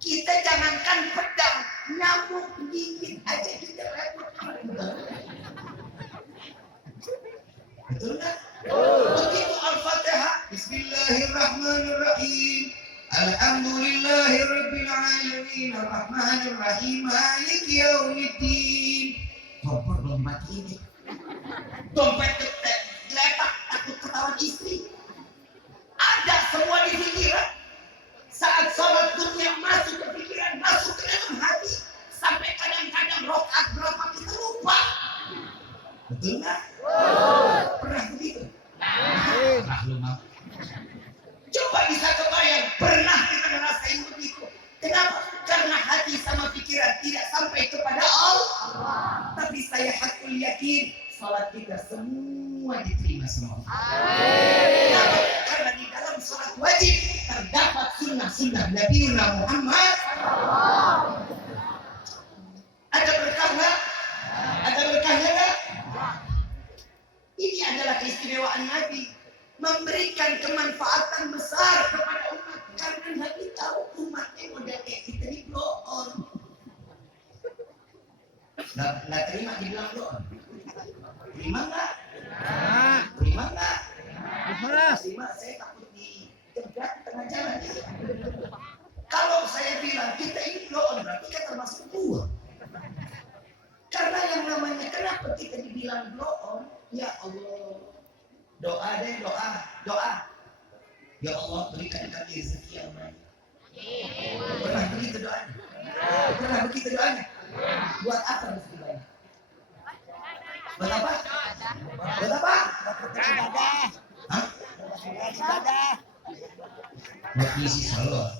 Kita jangankan pedang, nyamuk gigit aja kita repot. Betul nggak? Begitu Al-Fatihah, Bismillahirrahmanirrahim. Alhamdulillahirabbil alamin, arrahmanirrahim, maliki yaumiddin. Kompor belum mati ini. Dompet geletak takut ketahuan istri. Ada semua di pikiran. Saat sholat dunia masuk ke pikiran, masuk ke dalam hati. Sampai kadang-kadang rakaat berapa kita lupa. Betul nggak? Pernah begitu? Pernah lu mau? Coba bisa kebayang, pernah kita ngerasain begitu. Kenapa? Karena hati sama pikiran tidak sampai kepada Allah. Tapi saya hakul yakin, salat kita semua diterima sama Allah. Kenapa? Karena di dalam salat wajib terdapat sunnah-sunnah Nabi Muhammad. Ada berkahnya? Ada berkahnya nggak? Ini adalah keistimewaan Nabi, memberikan kemanfaatan besar kepada umat. Karena Nabi tahu umatnya udah kayak kita di blow on. Nggak terima dibilang blow on. Terima nggak? Terima nggak? Terima, saya takut dicegat tengah jalan. Kalau saya bilang kita ini blow on, berarti kita termasuk dua. Karena yang namanya kenapa kita dibilang blow on? Ya Allah, doa deh, doa. Ya Allah, berikan kami rezeki yang banyak. Pernah begitu doanya? Buat apa rezeki banyak? Buat apa? Hah? Buat isi salat.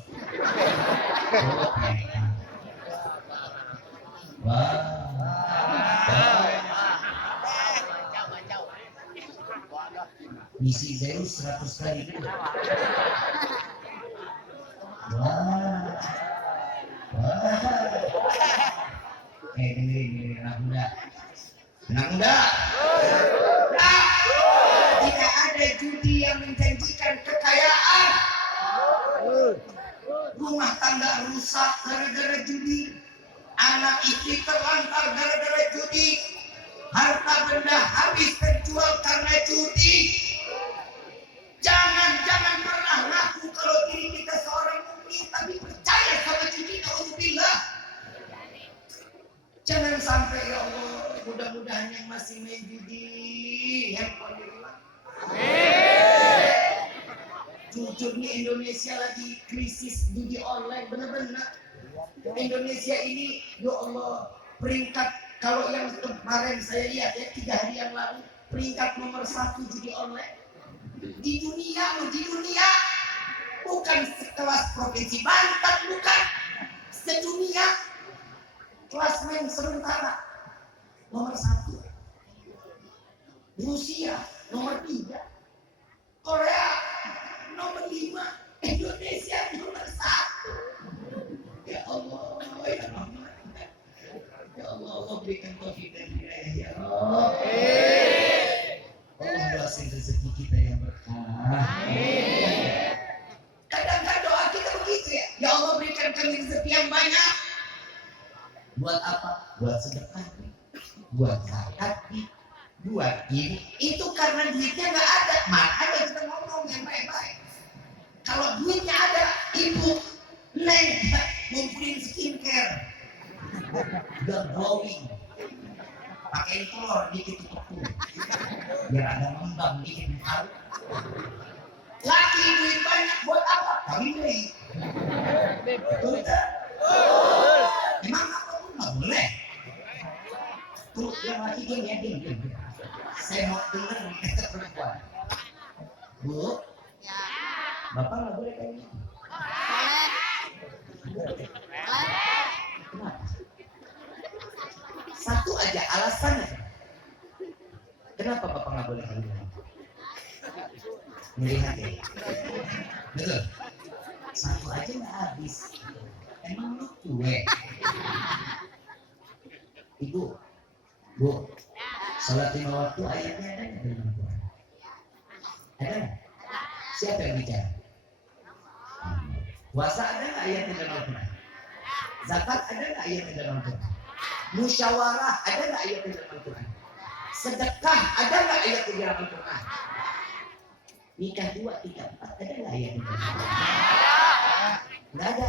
Misi Zeus 100 kali dulu. Dengerin anak muda. Anak muda, nah, tidak ada judi yang menjanjikan kekayaan. Rumah tangga rusak gara-gara judi, anak istri terlantar gara-gara judi, harta benda habis terjual karena judi. Jangan pernah ngaku kalau diri kita seorang mukmin tapi percaya sama judi. Alhamdulillah. Jangan sampai ya Allah, mudah-mudahan yang masih main judi handphone hilang. Jujur nih, Indonesia lagi krisis judi online, benar-benar. Indonesia ini ya Allah peringkat, kalau yang kemarin saya lihat ya 3 hari yang lalu, peringkat nomor 1 judi online di dunia, bukan sekelas provinsi Banten, bukan sedunia. Klasmen sementara nomor 1 Rusia, nomor 3 Korea, nomor 5 Indonesia, nomor 1. Ya Allah, ya Rahman, ya Allah, Allah berikan taufik dan hidayah ya Allah. Allah luasin rezeki kita yang berkah. Kadang-kadang doa kita begitu ya, ya Allah berikan kami rezeki yang banyak. Buat apa? Buat sedekah, buat zakat, buat ini. Itu karena duitnya nggak ada. Makanya kita ngomong yang baik-baik. Kalau duitnya ada, ibu, neng, ngumpulin skincare, udah glowing, pakai telur dikit tepung, biar ada mengembang dikit tahu. Laki duit banyak buat apa? Kami beli. Betul tak? Emang apa pun nggak boleh. Tuh yang laki diam. Saya mau dengar nih kata perempuan. Bu, bapak nggak boleh kayak gini. Kenapa? Satu aja alasannya. Kenapa bapak nggak boleh kayak gini? Melihat ya. Betul. Satu aja nggak habis. Emang lu cuek? Ibu, Bu, salat 5 waktu ayatnya ada nggak dalam Al-Quran? Ada nggak? Siapa yang bicara? Puasa ada nggak ayatnya dalam Al-Quran? Zakat ada nggak ayatnya dalam Al-Quran? Musyawarah ada nggak ayatnya dalam Al-Quran? Sedekah ada nggak ayatnya dalam Al-Quran? Nikah 2, 3, 4 ada nggak ayatnya dalam Al-Quran? Nggak ada.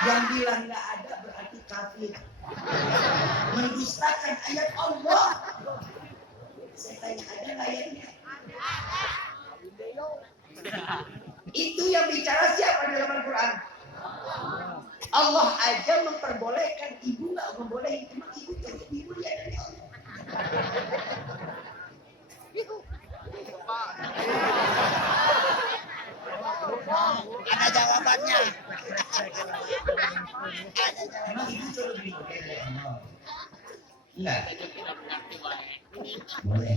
Yang bilang nggak ada berarti kafir, mendustakan ayat Allah. Saya tanya, ada nggak ayatnya? Itu yang bicara siapa dalam Al-Quran? Allah aja memperbolehkan, ibu nggak membolehin. Emang ibu jadi ibu dia dari Allah. Ada jawabannya. Emang ibu coba ibu dari Allah? Enggak. Boleh.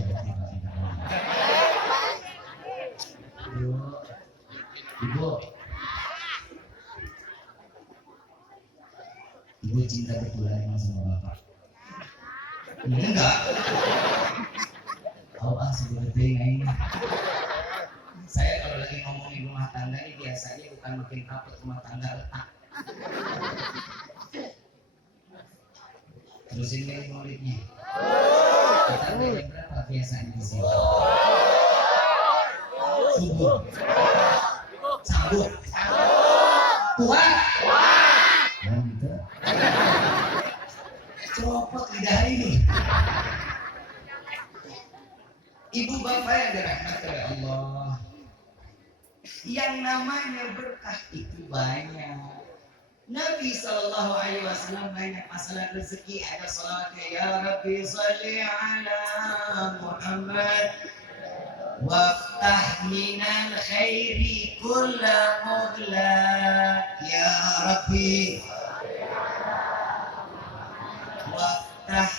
Ibu cinta betulan emang sama bapak? Enggak. Seperti ini. Saya kalau lagi ngomongin rumah tangga ini biasanya bukan makin takut rumah tangga retak. Terusin dari muridnya. Kita ada berapa biasanya di sini? Subuh. Sambut. Tuhan. Gitu. Copot lidah ini. Ibu bapak yang dirahmati oleh Allah, yang namanya berkah itu banyak. Nabi SAW banyak masalah rezeki, ada salawatnya, ya Rabbi salli ala Muhammad waftah minal khairi kulla mughlaq, ya Rabbi waftah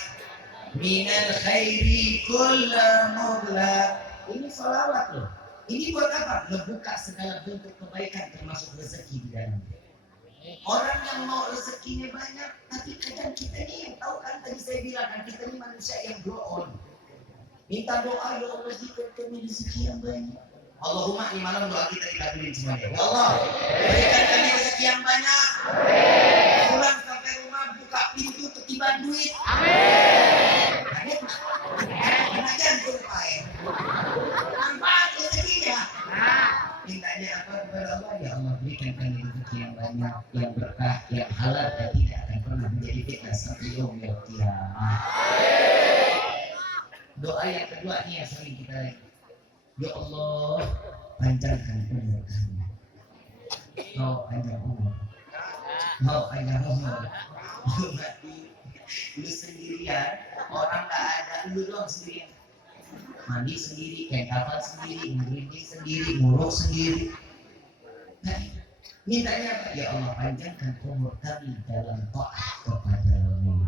minal khairi kulla mughlaq. Ini salawat loh. Ini buat apa? Ngebuka segala bentuk kebaikan termasuk rezeki di dalamnya. Orang yang mau rezekinya banyak, tapi kadang kita nih yang tahu kan tadi saya bilang kan kita ini manusia yang blow on. Minta doa ya Allah berikan kami rezeki yang banyak. Allahumma ini malam doa kita dikabulin semuanya. Ya Allah, berikan kami rezeki yang banyak. Pulang sampai rumah buka pintu ketiban duit. Amin. Kena jantung Pak. Nampak rezekinya. Mintanya apa kepada Allah? Ya Allah berikan kami rezeki yang banyak, yang berkah, yang halal dan tidak akan pernah menjadi fitnah sampai yaumil qiyamah. Doa yang kedua ini yang sering kita lihat. Ya Allah, panjangkan umur kami. Kau panjang umur. Kau panjang umur. Lu mati, lu sendirian, orang tak ada, lu doang sendirian. Mandi sendiri, kain kafan sendiri, ngerinding sendiri, nguruk sendiri. Nah, mintanya apa? Ya Allah panjangkan umur kami dalam taat kepada-Mu.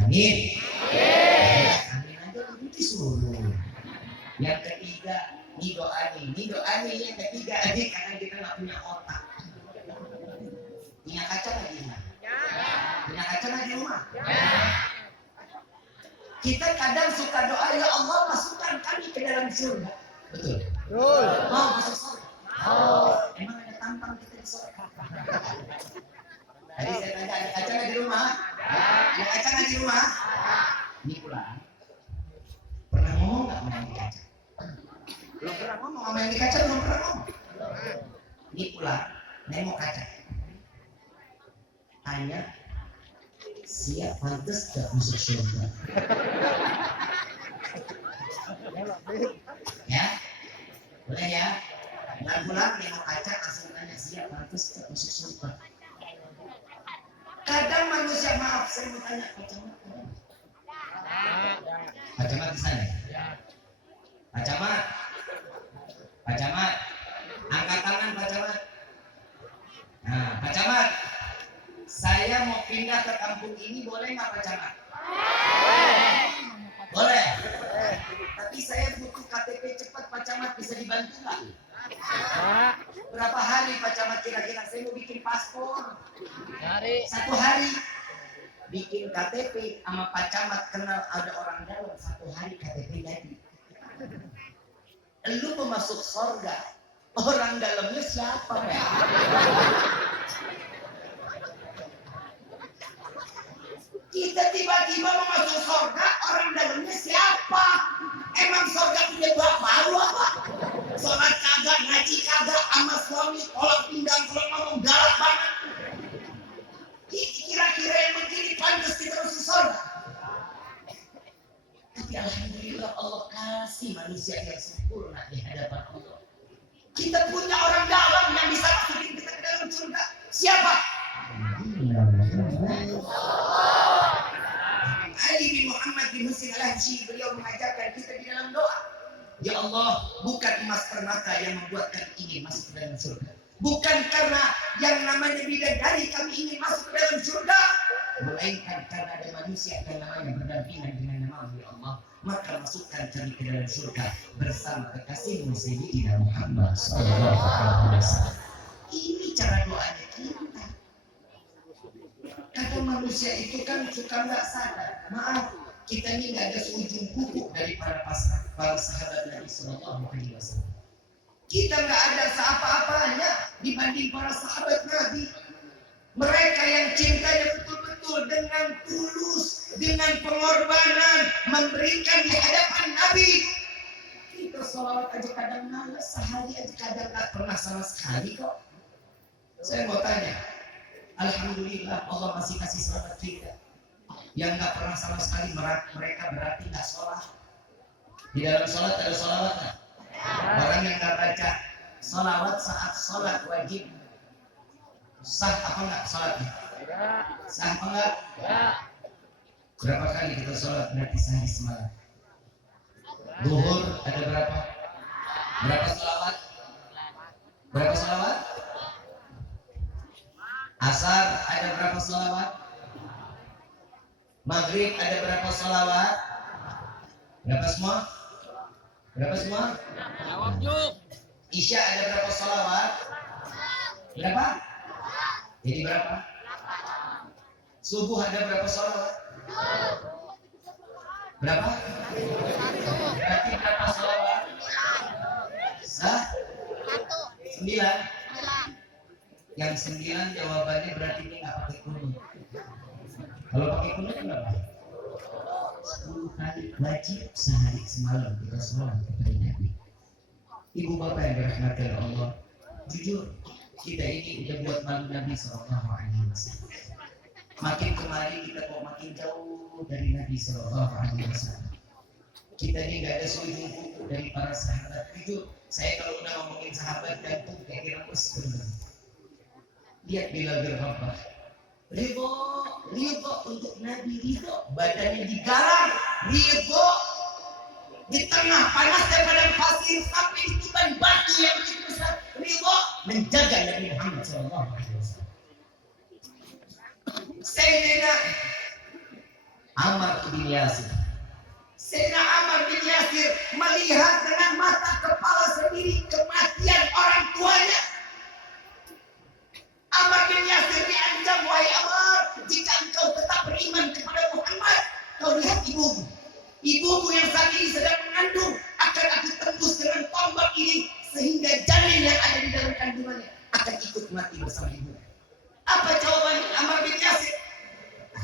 Amin. Amin aja itu disuruh. Yang ketiga, ini doanya yang ketiga ini karena kita nggak punya otak. Punya kaca nggak di rumah? Punya kaca nggak di rumah? Kita kadang suka doa, ya Allah masukkan kami ke dalam surga. Betul. Mau masuk surga? Emang ada tampang kita di surga? Tadi saya tanya, ada kaca nggak di rumah? Ada kaca nggak di rumah? Ini pulang. Pernah ngomong nggak main di kaca? Belum pernah ngomong, main di kaca belum pernah ngomong. Ini pulang, nengok kaca. Tanya, siap pantas gak masuk surga? Ya, boleh ya. Pulang nengok kaca langsung tanya, siap pantas gak masuk surga? Kadang manusia, maaf saya mau tanya, Pak Camat di sana. Pak Camat, angkat tangan Pak Camat. Nah, Pak Camat, saya mau pindah ke kampung ini, boleh nggak Pak Camat? Boleh. Tapi saya butuh KTP cepat Pak Camat, bisa dibantu nggak? Berapa hari Pak Camat kira-kira? Saya mau bikin paspor. 1 hari. Bikin KTP sama Pak Camat, kenal ada orang dalam, 1 hari KTP jadi. Lu mau masuk surga, orang dalamnya siapa ya? Kita tiba-tiba mau masuk surga, orang dalamnya siapa? Emang surga punya bapak lu apa? Sholat kagak, ngaji kagak, sama suami tolak pinggang, kalau ngomong galak banget. Kira-kira yang begini pantas kita masuk surga. Tapi alhamdulillah Allah kasih manusia yang sempurna di hadapan Allah. Kita punya orang dalam yang bisa masukin kita ke dalam surga. Siapa? Ali bin Muhammad bin Husain al-Hajji, beliau mengajarkan kita di dalam doa. Ya Allah, bukan emas permata yang membuat kami ingin masuk ke dalam surga. Bukan karena yang namanya bidadari kami ingin masuk ke dalam surga, melainkan karena ada manusia yang namanya berdampingan dengan nama ya Allah, maka masukkan kami ke dalam surga bersama kekasihmu Sayyidina Muhammad sallallahu alaihi wasallam. Ini cara doanya kita. Kadang manusia itu kan suka nggak sadar. Maaf, kita ini nggak ada seujung kuku dari para sahabat Nabi sallallahu alaihi wasallam. Kita nggak ada seapa-apanya dibanding para sahabat Nabi. Mereka yang cintanya betul-betul dengan tulus, dengan pengorbanan, memberikan di hadapan Nabi. Kita sholawat aja kadang malas, sehari aja kadang nggak pernah sama sekali kok. Saya mau tanya, alhamdulillah Allah masih kasih sahabat kita yang nggak pernah sama sekali, mereka berarti nggak sholat. Di dalam sholat ada sholawat nggak? Orang yang nggak baca sholawat saat sholat wajib, sah apa enggak sholatnya? Sah apa enggak? Berapa kali kita sholat berarti sehari semalam? Duhur ada berapa? Berapa sholawat? Berapa sholawat? Asar ada berapa sholawat? Maghrib ada berapa sholawat? Berapa semua? Berapa semua? Isya ada berapa sholawat? Berapa? Jadi berapa? Subuh ada berapa sholawat? Berapa? Berarti berapa sholawat? Sah? 9. Yang 9 jawabannya berarti ini nggak pakai kunut. Kalau pakai kunut berapa? 10 kali wajib sehari semalam kita sholat kepada Nabi. Ibu bapak yang dirahmati oleh Allah, jujur kita ini udah buat malu Nabi Sallallahu Alaihi Wasallam. Makin kemari kita kok makin jauh dari Nabi Sallallahu Alaihi Wasallam. Kita ini nggak ada sujud kuku dari para sahabat. Jujur, saya kalau udah ngomongin sahabat jantung kayak kiramus benar. Lihat Bilal bin Rabah, ridho untuk Nabi, ridho badannya digarang, ridho di tengah panas dan padang pasir sampai ditiban batu yang begitu besar, ridho menjaga Nabi Muhammad Sallallahu Alaihi Wasallam. Sayyidina Ammar bin Yasir, Sayyidina Ammar bin Yasir melihat dengan mata kepala sendiri kematian orang tuanya. Ammar bin Yasir diancam, wahai Ammar, jika engkau tetap beriman kepada Muhammad, kau lihat ibumu yang saat ini sedang mengandung akan aku tembus dengan tombak ini sehingga janin yang ada di dalam kandungannya akan ikut mati bersama ibu. Apa jawaban Ammar bin Yasir?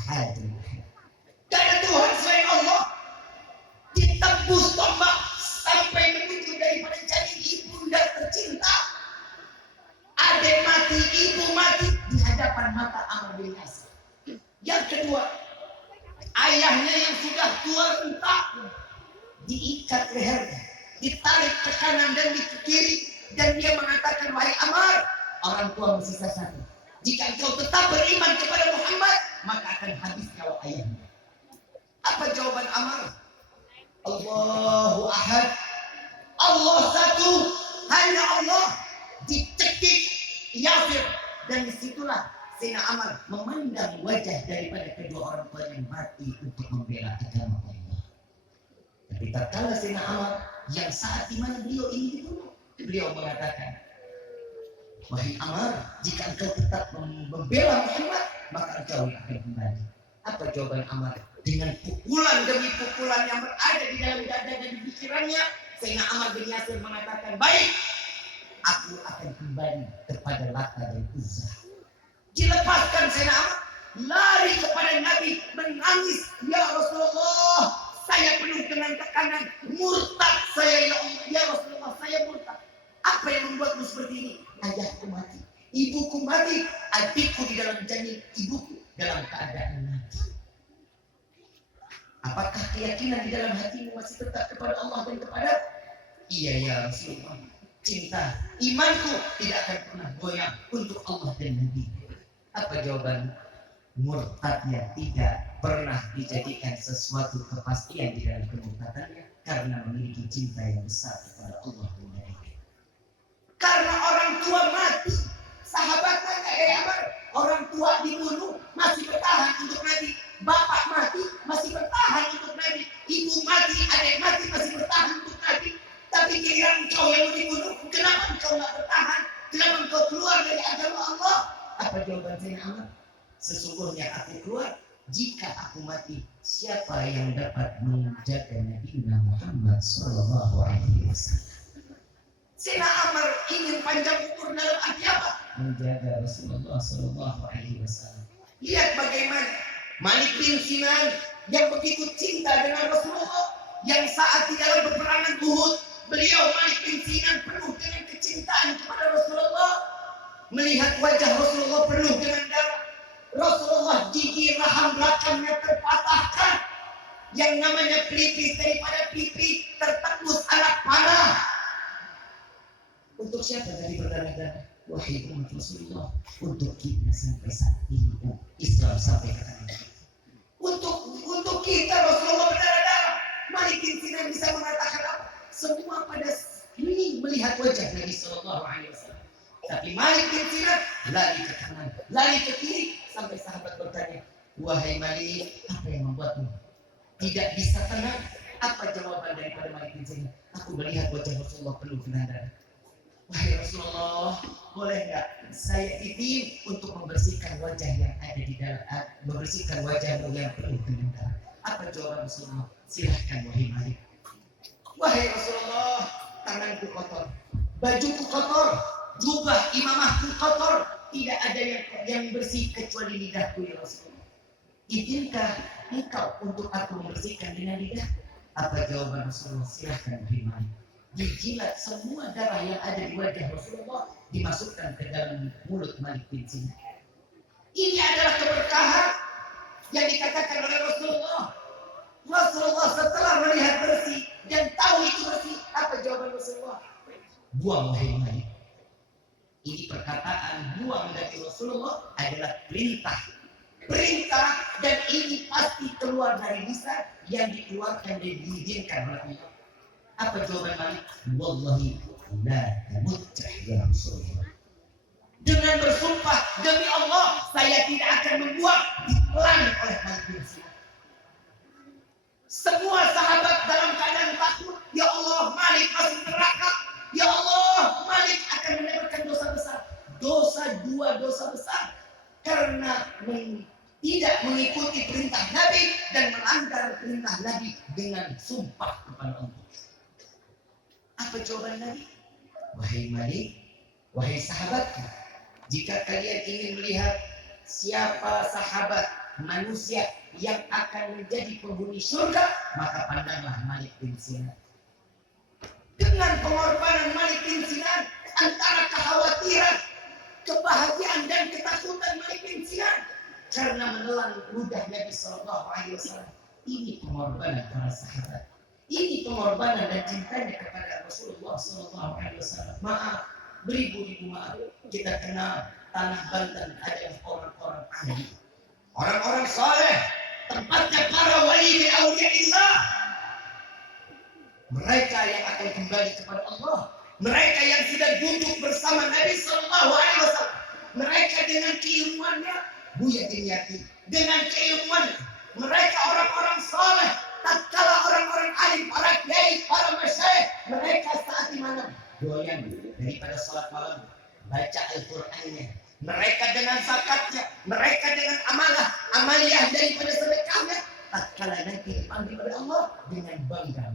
Tidak ada Tuhan selain Allah. Ditembus tombak sampai menuju daripada janin ibunda tercinta. Adik mati, ibu mati di hadapan mata Ammar bin Yasir. Yang kedua, ayahnya yang sudah tua renta diikat lehernya, ditarik ke kanan dan di kiri, dan dia mengatakan, wahai Ammar, orang tua bersisa satu. Jika engkau tetap beriman kepada Muhammad, maka akan habis nyawa ayahmu. Apa jawaban Ammar? Allahu Ahad, Allah satu, hanya Allah. Dicekik Yasir, dan disitulah Sayyidina Ammar memandang wajah daripada kedua orang tua yang mati untuk membela agama Allah. Tapi tak kalah Sayyidina Ammar yang saat di mana beliau ingin dibunuh, beliau mengatakan, wahai Ammar, jika engkau tetap membela Muhammad, maka engkau akan kembali. Apa jawaban Ammar? Dengan pukulan demi pukulan yang berada di dalam dada dan di pikirannya, Sayyidina Ammar bin Yasir mengatakan, baik, aku akan kembali kepada Lata dan Uzza. Dilepaskan Sayyidina Ammar, lari kepada Nabi, menangis, ya Rasulullah, saya penuh dengan tekanan, murtad saya, ya Allah, ya Rasulullah, saya murtad. Apa yang membuatmu seperti ini? Ayahku mati, ibuku mati, adikku di dalam janin ibuku dalam keadaan mati. Apakah keyakinan di dalam hatimu masih tetap kepada Allah dan kepada? Iya ya Rasulullah, cinta imanku tidak akan pernah goyang untuk Allah dan Nabi. Apa jawaban? Murtad yang tidak pernah dijadikan sesuatu kepastian di dalam kemurtadannya karena memiliki cinta yang besar kepada Allah dan Nabi. Karena orang tua mati, sahabatnya Ammar, orang tua dibunuh masih bertahan untuk Nabi, bapak mati masih bertahan untuk Nabi, ibu mati, adik mati masih bertahan untuk Nabi. Tapi kira engkau yang dibunuh, kenapa engkau tidak bertahan? Kenapa engkau keluar dari agama Allah? Apa jawaban Sayyidina Ammar? Sesungguhnya aku keluar, jika aku mati, siapa yang dapat menjaga Nabi Muhammad Sallallahu Alaihi Wasallam? Sayyidina Ammar ingin panjang umur dalam arti apa? Menjaga Rasulullah Sallallahu Alaihi Wasallam. Lihat bagaimana Malik bin Sinan yang begitu cinta dengan Rasulullah, yang saat di dalam peperangan Uhud, beliau Malik bin Sinan penuh dengan kecintaan kepada Rasulullah. Melihat wajah Rasulullah penuh dengan darah, Rasulullah gigi rahang belakangnya terpatahkan, yang namanya pelipis daripada pipi tertembus anak panah. Untuk siapa tadi berdarah-darah? Wahai umat Rasulullah, untuk kita sampai saat ini, Islam sampai ke tangan kita. Untuk kita Rasulullah berdarah-darah. Malik bin Sinan bisa mengatakan apa? Semua pada ini melihat wajah Nabi Sallallahu Alaihi Wasallam. Tapi Malik bin Sinan lari ke kanan, lari ke kiri, sampai sahabat bertanya, wahai Malik, apa yang membuatmu tidak bisa tenang? Apa jawaban daripada Malik bin Sinan? Aku melihat wajah Rasulullah penuh dengan darah. Wahai Rasulullah, boleh nggak saya titip untuk membersihkan wajah yang ada di dalam, membersihkan wajahmu yang penuh dengan darah? Apa jawaban Rasulullah? Silahkan wahai Malik. Wahai Rasulullah, tanganku kotor, bajuku kotor, jubah imamahku kotor, tidak ada yang bersih kecuali lidahku ya Rasulullah. Izinkah engkau untuk aku membersihkan dengan lidah? Apa jawaban Rasulullah? Silahkan wahai Malik. Dijilat semua darah yang ada di wajah Rasulullah, dimasukkan ke dalam mulut Malik bin Sinan. Ini adalah keberkahan yang dikatakan oleh Rasulullah. Rasulullah setelah melihat bersih dan tahu itu bersih, apa jawaban Rasulullah? Buang wahai Malik. Ini perkataan buang dari Rasulullah adalah perintah. Perintah, dan ini pasti keluar dari lisan yang dikeluarkan dan diizinkan oleh Allah. Apa jawaban Malik? Wallahi la tamuttah ya Rasulullah. Dengan bersumpah demi Allah, saya tidak akan membuang, ditelan oleh Malik bin Sinan. Semua sahabat dalam keadaan takut, ya Allah, Malik masuk neraka. Ya Allah, Malik akan mendapatkan dosa besar. Dosa besar karena tidak mengikuti perintah Nabi dan melanggar perintah Nabi dengan sumpah kepada Allah. Apa jawaban Nabi? Wahai Malik, wahai sahabatku, jika kalian ingin melihat siapa sahabat manusia yang akan menjadi penghuni surga, maka pandanglah Malik bin Sinan. Dengan pengorbanan Malik bin Sinan, antara kekhawatiran, kebahagiaan dan ketakutan Malik bin Sinan karena menelan ludah Nabi Sallallahu Alaihi Wasallam. Ini pengorbanan para sahabat. Ini pengorbanan dan cintanya kepada Rasulullah Sallallahu Alaihi Wasallam. Maaf, beribu-ribu maaf. Kita kenal tanah Banten adalah orang-orang ahli, orang-orang saleh, tempatnya para wali min auliyaillah. Mereka yang akan kembali kepada Allah, mereka yang sudah duduk bersama Nabi Sallallahu Alaihi Wasallam, mereka dengan keilmuannya, Buya Dimyati, dengan keilmuan mereka orang-orang saleh. Tatkala orang-orang alim, para kiai, para masyayikh, mereka saat di mana doyan daripada salat malam, baca Al-Qur'annya, mereka dengan zakatnya, mereka dengan amaliyah daripada sedekahnya. Tatkala nanti dipanggil oleh Allah, dengan bangga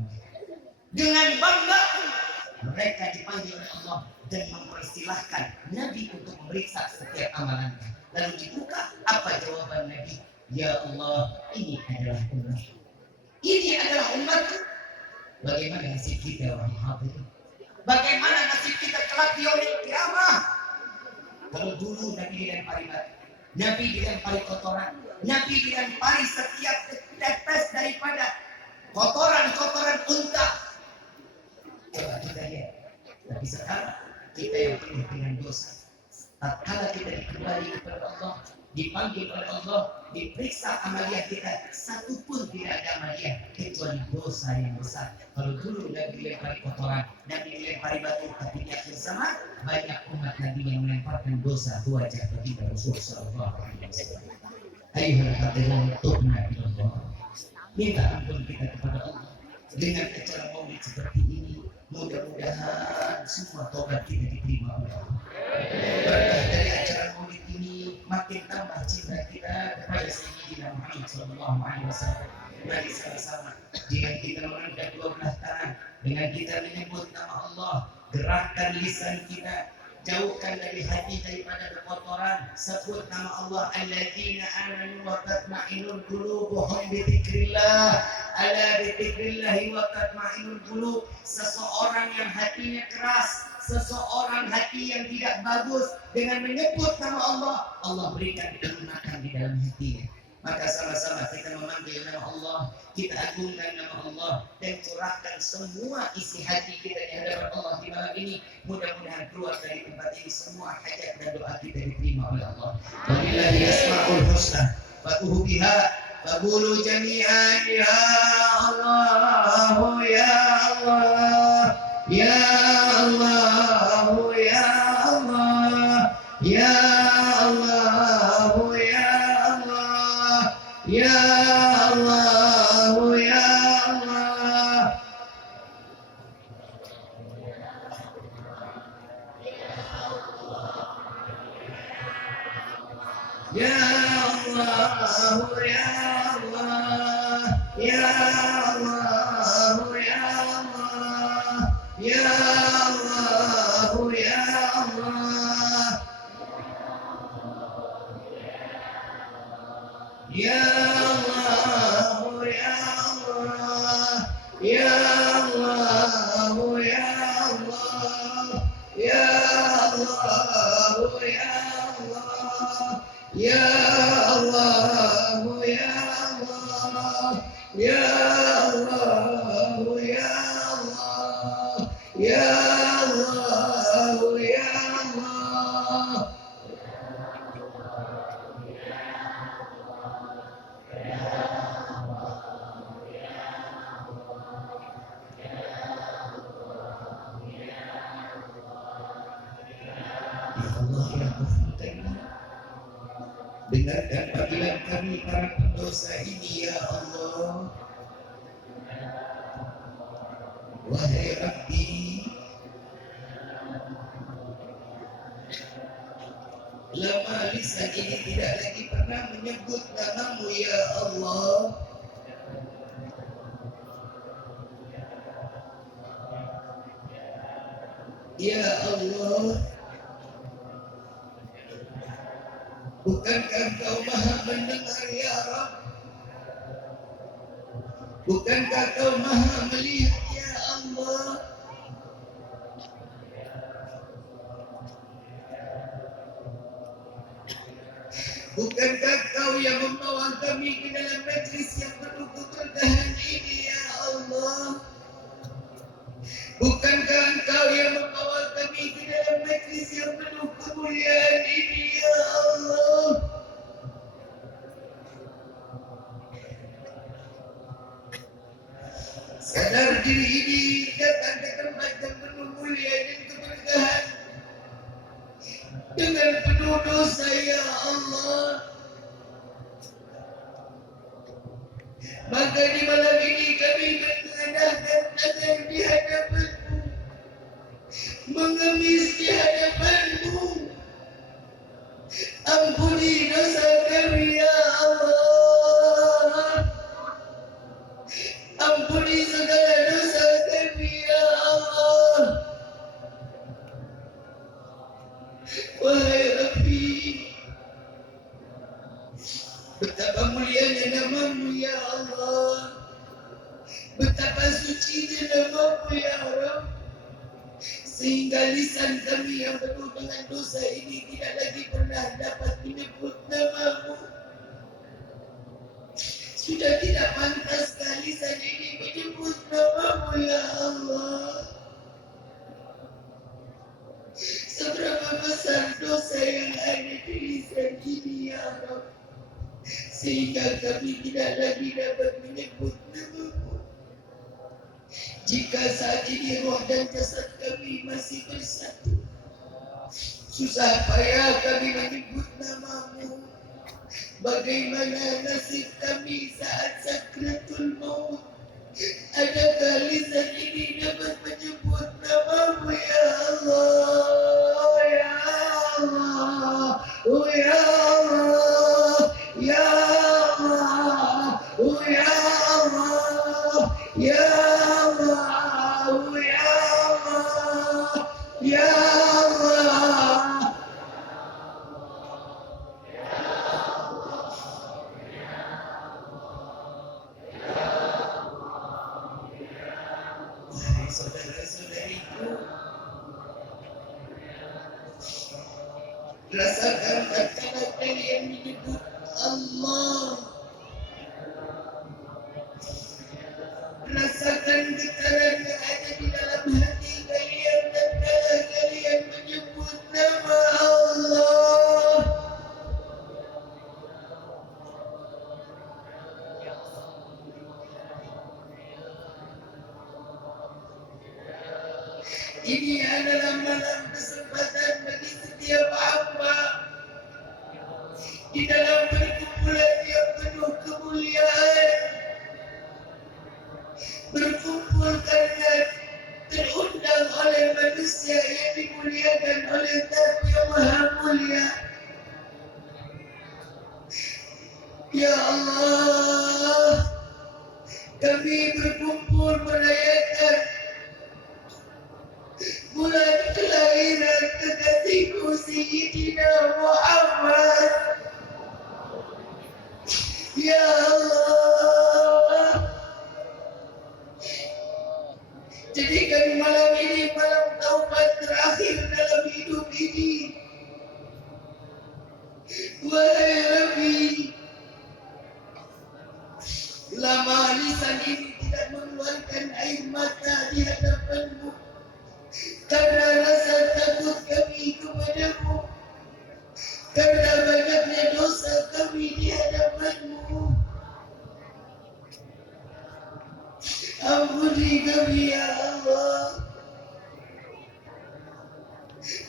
mereka dipanggil oleh Allah dan mempersilahkan Nabi untuk memeriksa setiap amalannya. Lalu dibuka, apa jawaban Nabi? Ya Allah, ini adalah umat. Ini adalah umatku. Bagaimana nasib kita wahai hadirin? Bagaimana nasib kita kelak di yaumil qiyamah? Kalau dulu Nabi dilempari batu, Nabi dilempari kotoran, Nabi dilempari setiap tetes daripada kotoran unta. Coba kita lihat. Tapi sekarang kita yang penuh dengan dosa. Tatkala kita kembali kepada Allah, dipanggil oleh Allah, diperiksa amaliyah kita, satu pun tidak ada amaliyah kecuali dosa yang besar. Kalau dulu Nabi dilempari kotoran, Nabi dilempari batu, tapi di akhir zaman banyak umat Nabi yang melemparkan dosa ke wajah baginda Rasulullah Sallallahu Alaihi Wasallam. Ayuhal hadirin, tubna ilallah. Minta ampun kita kepada Allah dengan acara maulid seperti ini. Mudah-mudahan semua tobat kita diterima oleh Allah. Berkah dari acara maulid ini makin tambah cinta kita kepada Sayyidina Muhammad Sallallahu Alaihi Wasallam. Mari sama-sama dengan kita mengangkat dua belah tangan, dengan kita menyebut nama Allah, gerakkan lisan kita, jauhkan dari hati daripada kotoran, sebut nama Allah. Alladzina amanu wa tatma'innul qulubuhum bi dzikrillah. Ala bi dzikrillah wa tatma'innul qulub. Seseorang yang hatinya keras, seseorang hati yang tidak bagus, dengan menyebut nama Allah, Allah berikan kelunakan di dalam hatinya. Maka sama-sama kita memanggil nama Allah, kita agungkan nama Allah, dan curahkan semua isi hati kita di hadapan Allah di malam ini. Mudah-mudahan keluar dari tempat ini semua hajat dan doa kita diterima oleh Allah. Wabillahi asmaul husna fatuhu biha faqulu jami'an ya Allah ya Allah ya Allah ya Allah ya Allah ya Ya Allah, Ya Allah. Ya Allah, ya Allah, ya Allah, ya Allah, ya Allah, ya Allah. Ya Allah, ya Allah, dengarkan panggilan kami para pendosa ini, ya Allah. Wahai Rabbi, lama lisan ini tidak lagi pernah menyebut namamu, ya Allah. Ya Allah, bukankah Engkau maha mendengar, ya Rabb? Bukankah Engkau maha melihat, ya Allah? Bukankah Engkau yang membawa kami ke dalam majlis yang penuh keberkahan ini, ya Allah? Bukankah Engkau yang membawa kami ke dalam majlis yang penuh kemuliaan ini, ya Allah? Sadar diri ini datang ke tempat yang penuh mulia dan keberkahan dengan penuh dosa, ya Allah. Maka di malam ini kami menengadahkan tangan di hadapan-Mu, mengemis di hadapan-Mu. Ampuni dosa kami, ya Allah. Ampuni segala dosa kami, ya Allah. Wahai Rabbi, betapa mulianya namamu, ya Allah. Betapa sucinya namamu, ya Rabb. Sehingga lisan kami yang penuh dengan dosa ini tidak lagi pernah dapat menyebut namamu. Sudah tidak pantas lisan ini menyebut namamu, ya Allah. Seberapa besar dosa yang ada di lisan ini, ya Rabb, sehingga kami tidak lagi dapat menyebut namamu. Jika saat ini roh dan jasad kami masih bersatu, susah payah kami menyebut namamu. Bagaimana nasib kami saat sakratul maut? Adakah lisan ini dapat menyebut namamu, ya Allah, ya Allah, oh ya Allah, ya Allah, oh ya Allah, ya Allah, oh ya Allah, ya Allah. Saudara-saudariku, rasakan tatkala kalian menyebut Allah. Rasakan getaran yang ada di dalam hati kalian tatkala kalian menyebut nama Allah. Ini adalah malam kesempatan bagi setiap hamba di dalam perkumpulan yang penuh kemuliaan, berkumpul karena terundang oleh manusia yang dimuliakan oleh Zat yang Maha Mulia. Ya Allah, kami berkumpul merayakan bulan kelahiran kekasihku Sayyidina Muhammad. Ya Allah, jadikan malam ini malam taubat terakhir dalam hidup ini. Wahai Rabbi, lama lisan ini tidak mengeluarkan air mata di hadapanmu karena rasa takut kami kepadamu, karena banyaknya dosa kami di hadapanmu. Ampuni kami ya Allah.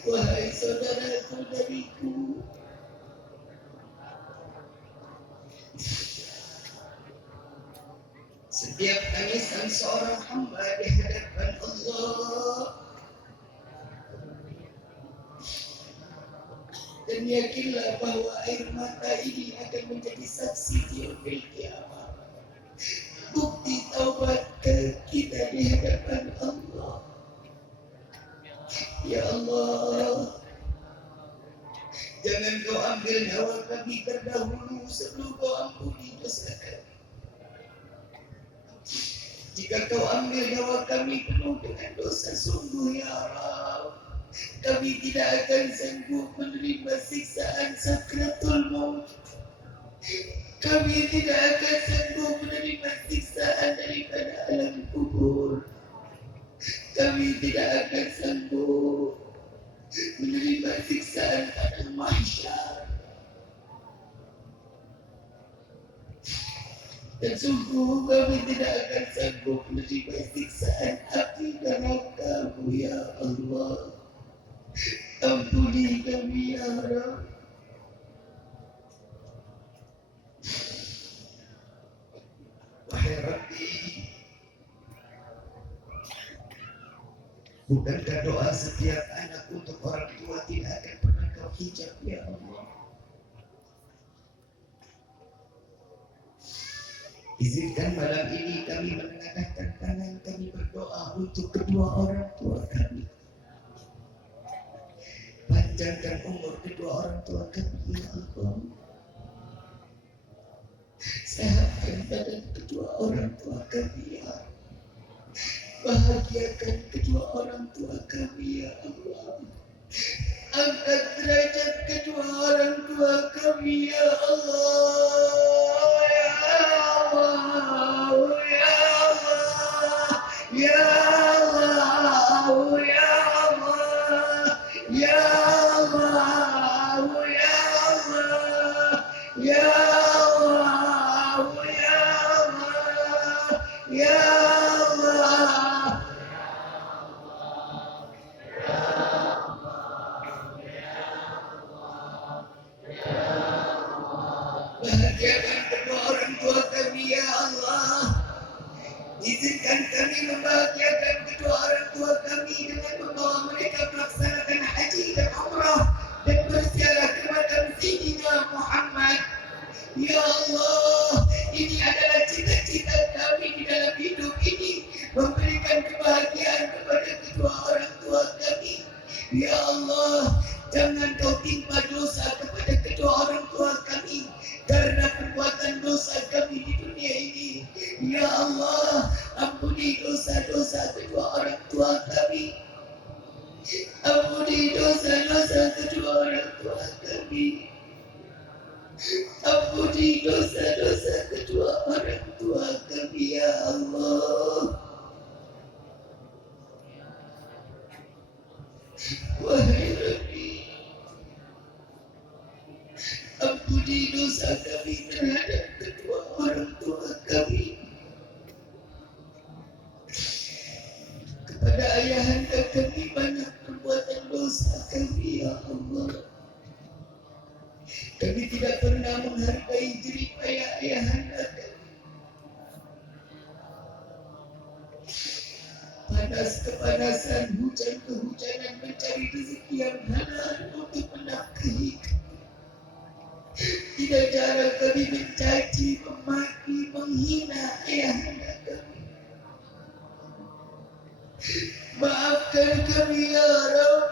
Wahai saudara-saudariku, setiap tangisan seorang hamba di hadapan Allah, dan yakinlah bahwa air mata ini akan menjadi saksi di yaumil qiyamah, bukti taubat kita di hadapan Allah. Ya Allah, jangan kau ambil nyawa kami terdahulu sebelum kau ampuni dosa kami. Jika kau ambil nyawa kami penuh dengan dosa, sungguh ya Allah, kami tidak akan sanggup menerima siksaan sakratul maut. Kami tidak akan sanggup menerima siksaan daripada alam kubur. Kami tidak akan sanggup menerima siksaan pada mahsyar. Dan sungguh kami tidak akan sanggup menerima siksaan api neraka-Mu ya Allah. Ampuni kami ya Rabb. Wahai Rabbi, bukankah doa setiap anak untuk orang tua tidak akan pernah kau hijab ya Allah? Izinkan malam ini kami menengadahkan tangan kami berdoa untuk kedua orang tua kami. Panjangkan umur kedua orang tua kami ya Allah. Sehatkan badan kedua orang tua kami ya Allah. Bahagiakan kedua orang tua kami ya Allah. Angkat derajat kedua orang tua kami ya Allah. Ya Allah, ya Allah, ya Allah, ya Allah, ya Allah, ya Allah, ya Allah, ya Allah. Bahagiakan kedua orang tua kami ya Allah. Izinkan kami membahagiakan kedua orang tua kami dengan membawa mereka melaksanakan haji dan umrah dan berziarah ke makam Sayyidina Muhammad. Ya Allah, ini adalah cita-cita kami di dalam hidup ini, memberikan kebahagiaan kepada kedua orang tua kami. Ya Allah, jangan kau timpa dosa kepada kedua orang tua kami karena perbuatan dosa kami di dunia ini. Ya Allah, ampuni dosa-dosa kedua orang tua kami. Ampuni dosa-dosa kedua orang tua kami. Ampuni dosa-dosa kedua orang tua kami ya Allah. Wahai Rabbi, ampuni dosa kami terhadap kedua orang tua kami. Kepada ayahanda kami banyak perbuatan dosa kami ya Allah. Kami tidak pernah menghargai jerih payah ayahanda kami. Panas kepanasan, hujan kehujanan mencari rezeki yang halal untuk menafkahi kami. Tidak jarang kami mencaci, memaki, menghina ayahanda kami. Maafkan kami ya Rabb.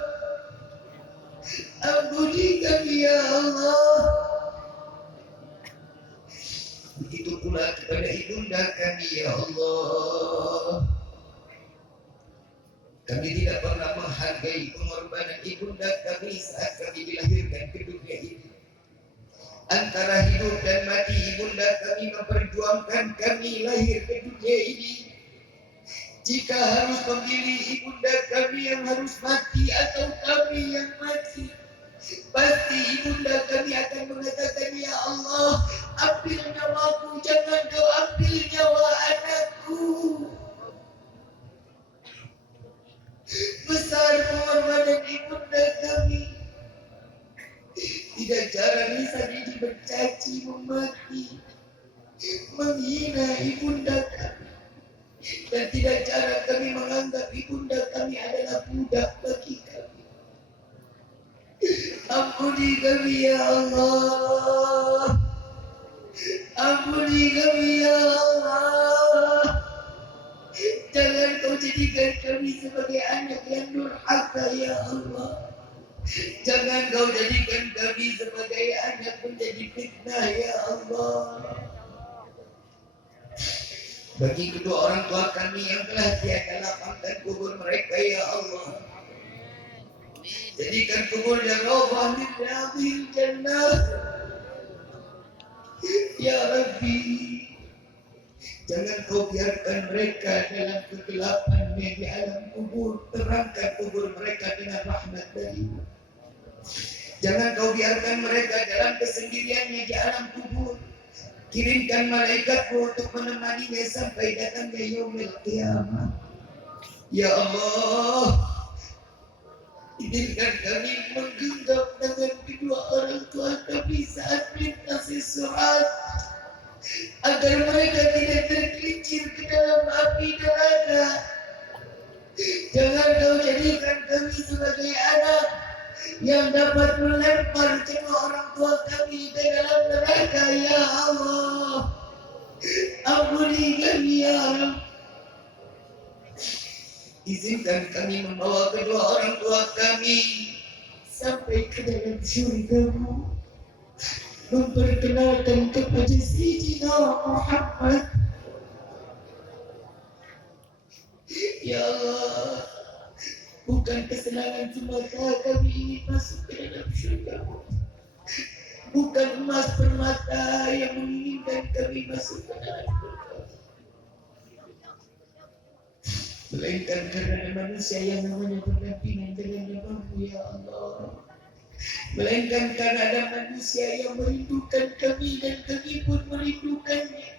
Ampuni kami ya Allah. Begitu pula kepada ibunda kami ya Allah. Kami tidak pernah menghargai pengorbanan ibunda kami saat kami dilahirkan ke dunia ini. Antara hidup dan mati ibunda kami memperjuangkan kami lahir ke dunia ini. Jika harus memilih ibunda kami yang harus mati atau kami yang mati, pasti ibunda kami akan mengatakan, ya Allah, ambil nyawaku, jangan kau ambil nyawa anakku. Besar pengorbanan ibunda kami. Tidak jarang lisan ini mencaci, memaki, menghina ibunda kami. Dan tidak jarang kami menganggap ibunda kami adalah budak bagi kami. Ampuni kami ya Allah. Ampuni kami ya Allah. Jangan kau jadikan kami sebagai anak yang durhaka ya Allah. Jangan kau jadikan kami sebagai anak menjadi fitnah ya Allah. Bagi kedua orang tua kami yang telah tiada lapangkan kubur mereka ya Allah, jadikan kuburnya rawdah min riyadhil jannah ya Rabbi. Jangan kau biarkan mereka dalam kegelapan di alam kubur, terangkan kubur mereka dengan rahmat darimu. Jangan kau biarkan mereka dalam kesendiriannya di alam kubur. Kirimkan malaikatmu untuk menemaninya sampai datangnya yaumil qiyamah. Ya Allah, izinkan kami menggenggam dengan kedua orang tua kami saat melintasi surat, agar mereka tidak tergelincir ke dalam api neraka. Jangan kau jadikan kami sebagai anak yang dapat melempar kedua orang tua kami ke dalam neraka ya Allah. Ampuni kami ya Allah. Izinkan kami membawa kedua orang tua kami sampai ke dalam syurga-Mu, memperkenalkan kepada Sayyidina Muhammad. Ya Allah, bukan kesenangan semata kami ingin masuk ke dalam syurga-Mu. Bukan emas permata yang menginginkan kami masuk ke dalam syurga, melainkan karena manusia yang namanya berdampingan dengan namamu ya Allah. Melainkan karena ada manusia yang merindukan kami dan kami pun merindukannya.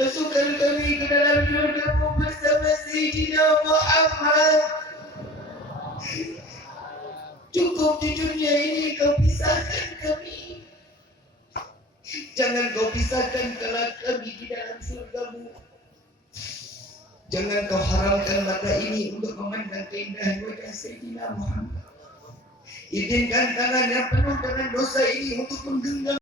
Masukkan kami ke dalam syurga-Mu bersama Sayyidina Muhammad. Cukup di dunia ini kau pisahkan kami. Jangan kau pisahkan kelak kami di dalam syurga-Mu. Jangan kau haramkan mata ini untuk memandang keindahan wajah Sayyidina Muhammad. Izinkan tangan yang penuh dengan dosa ini untuk menggenggam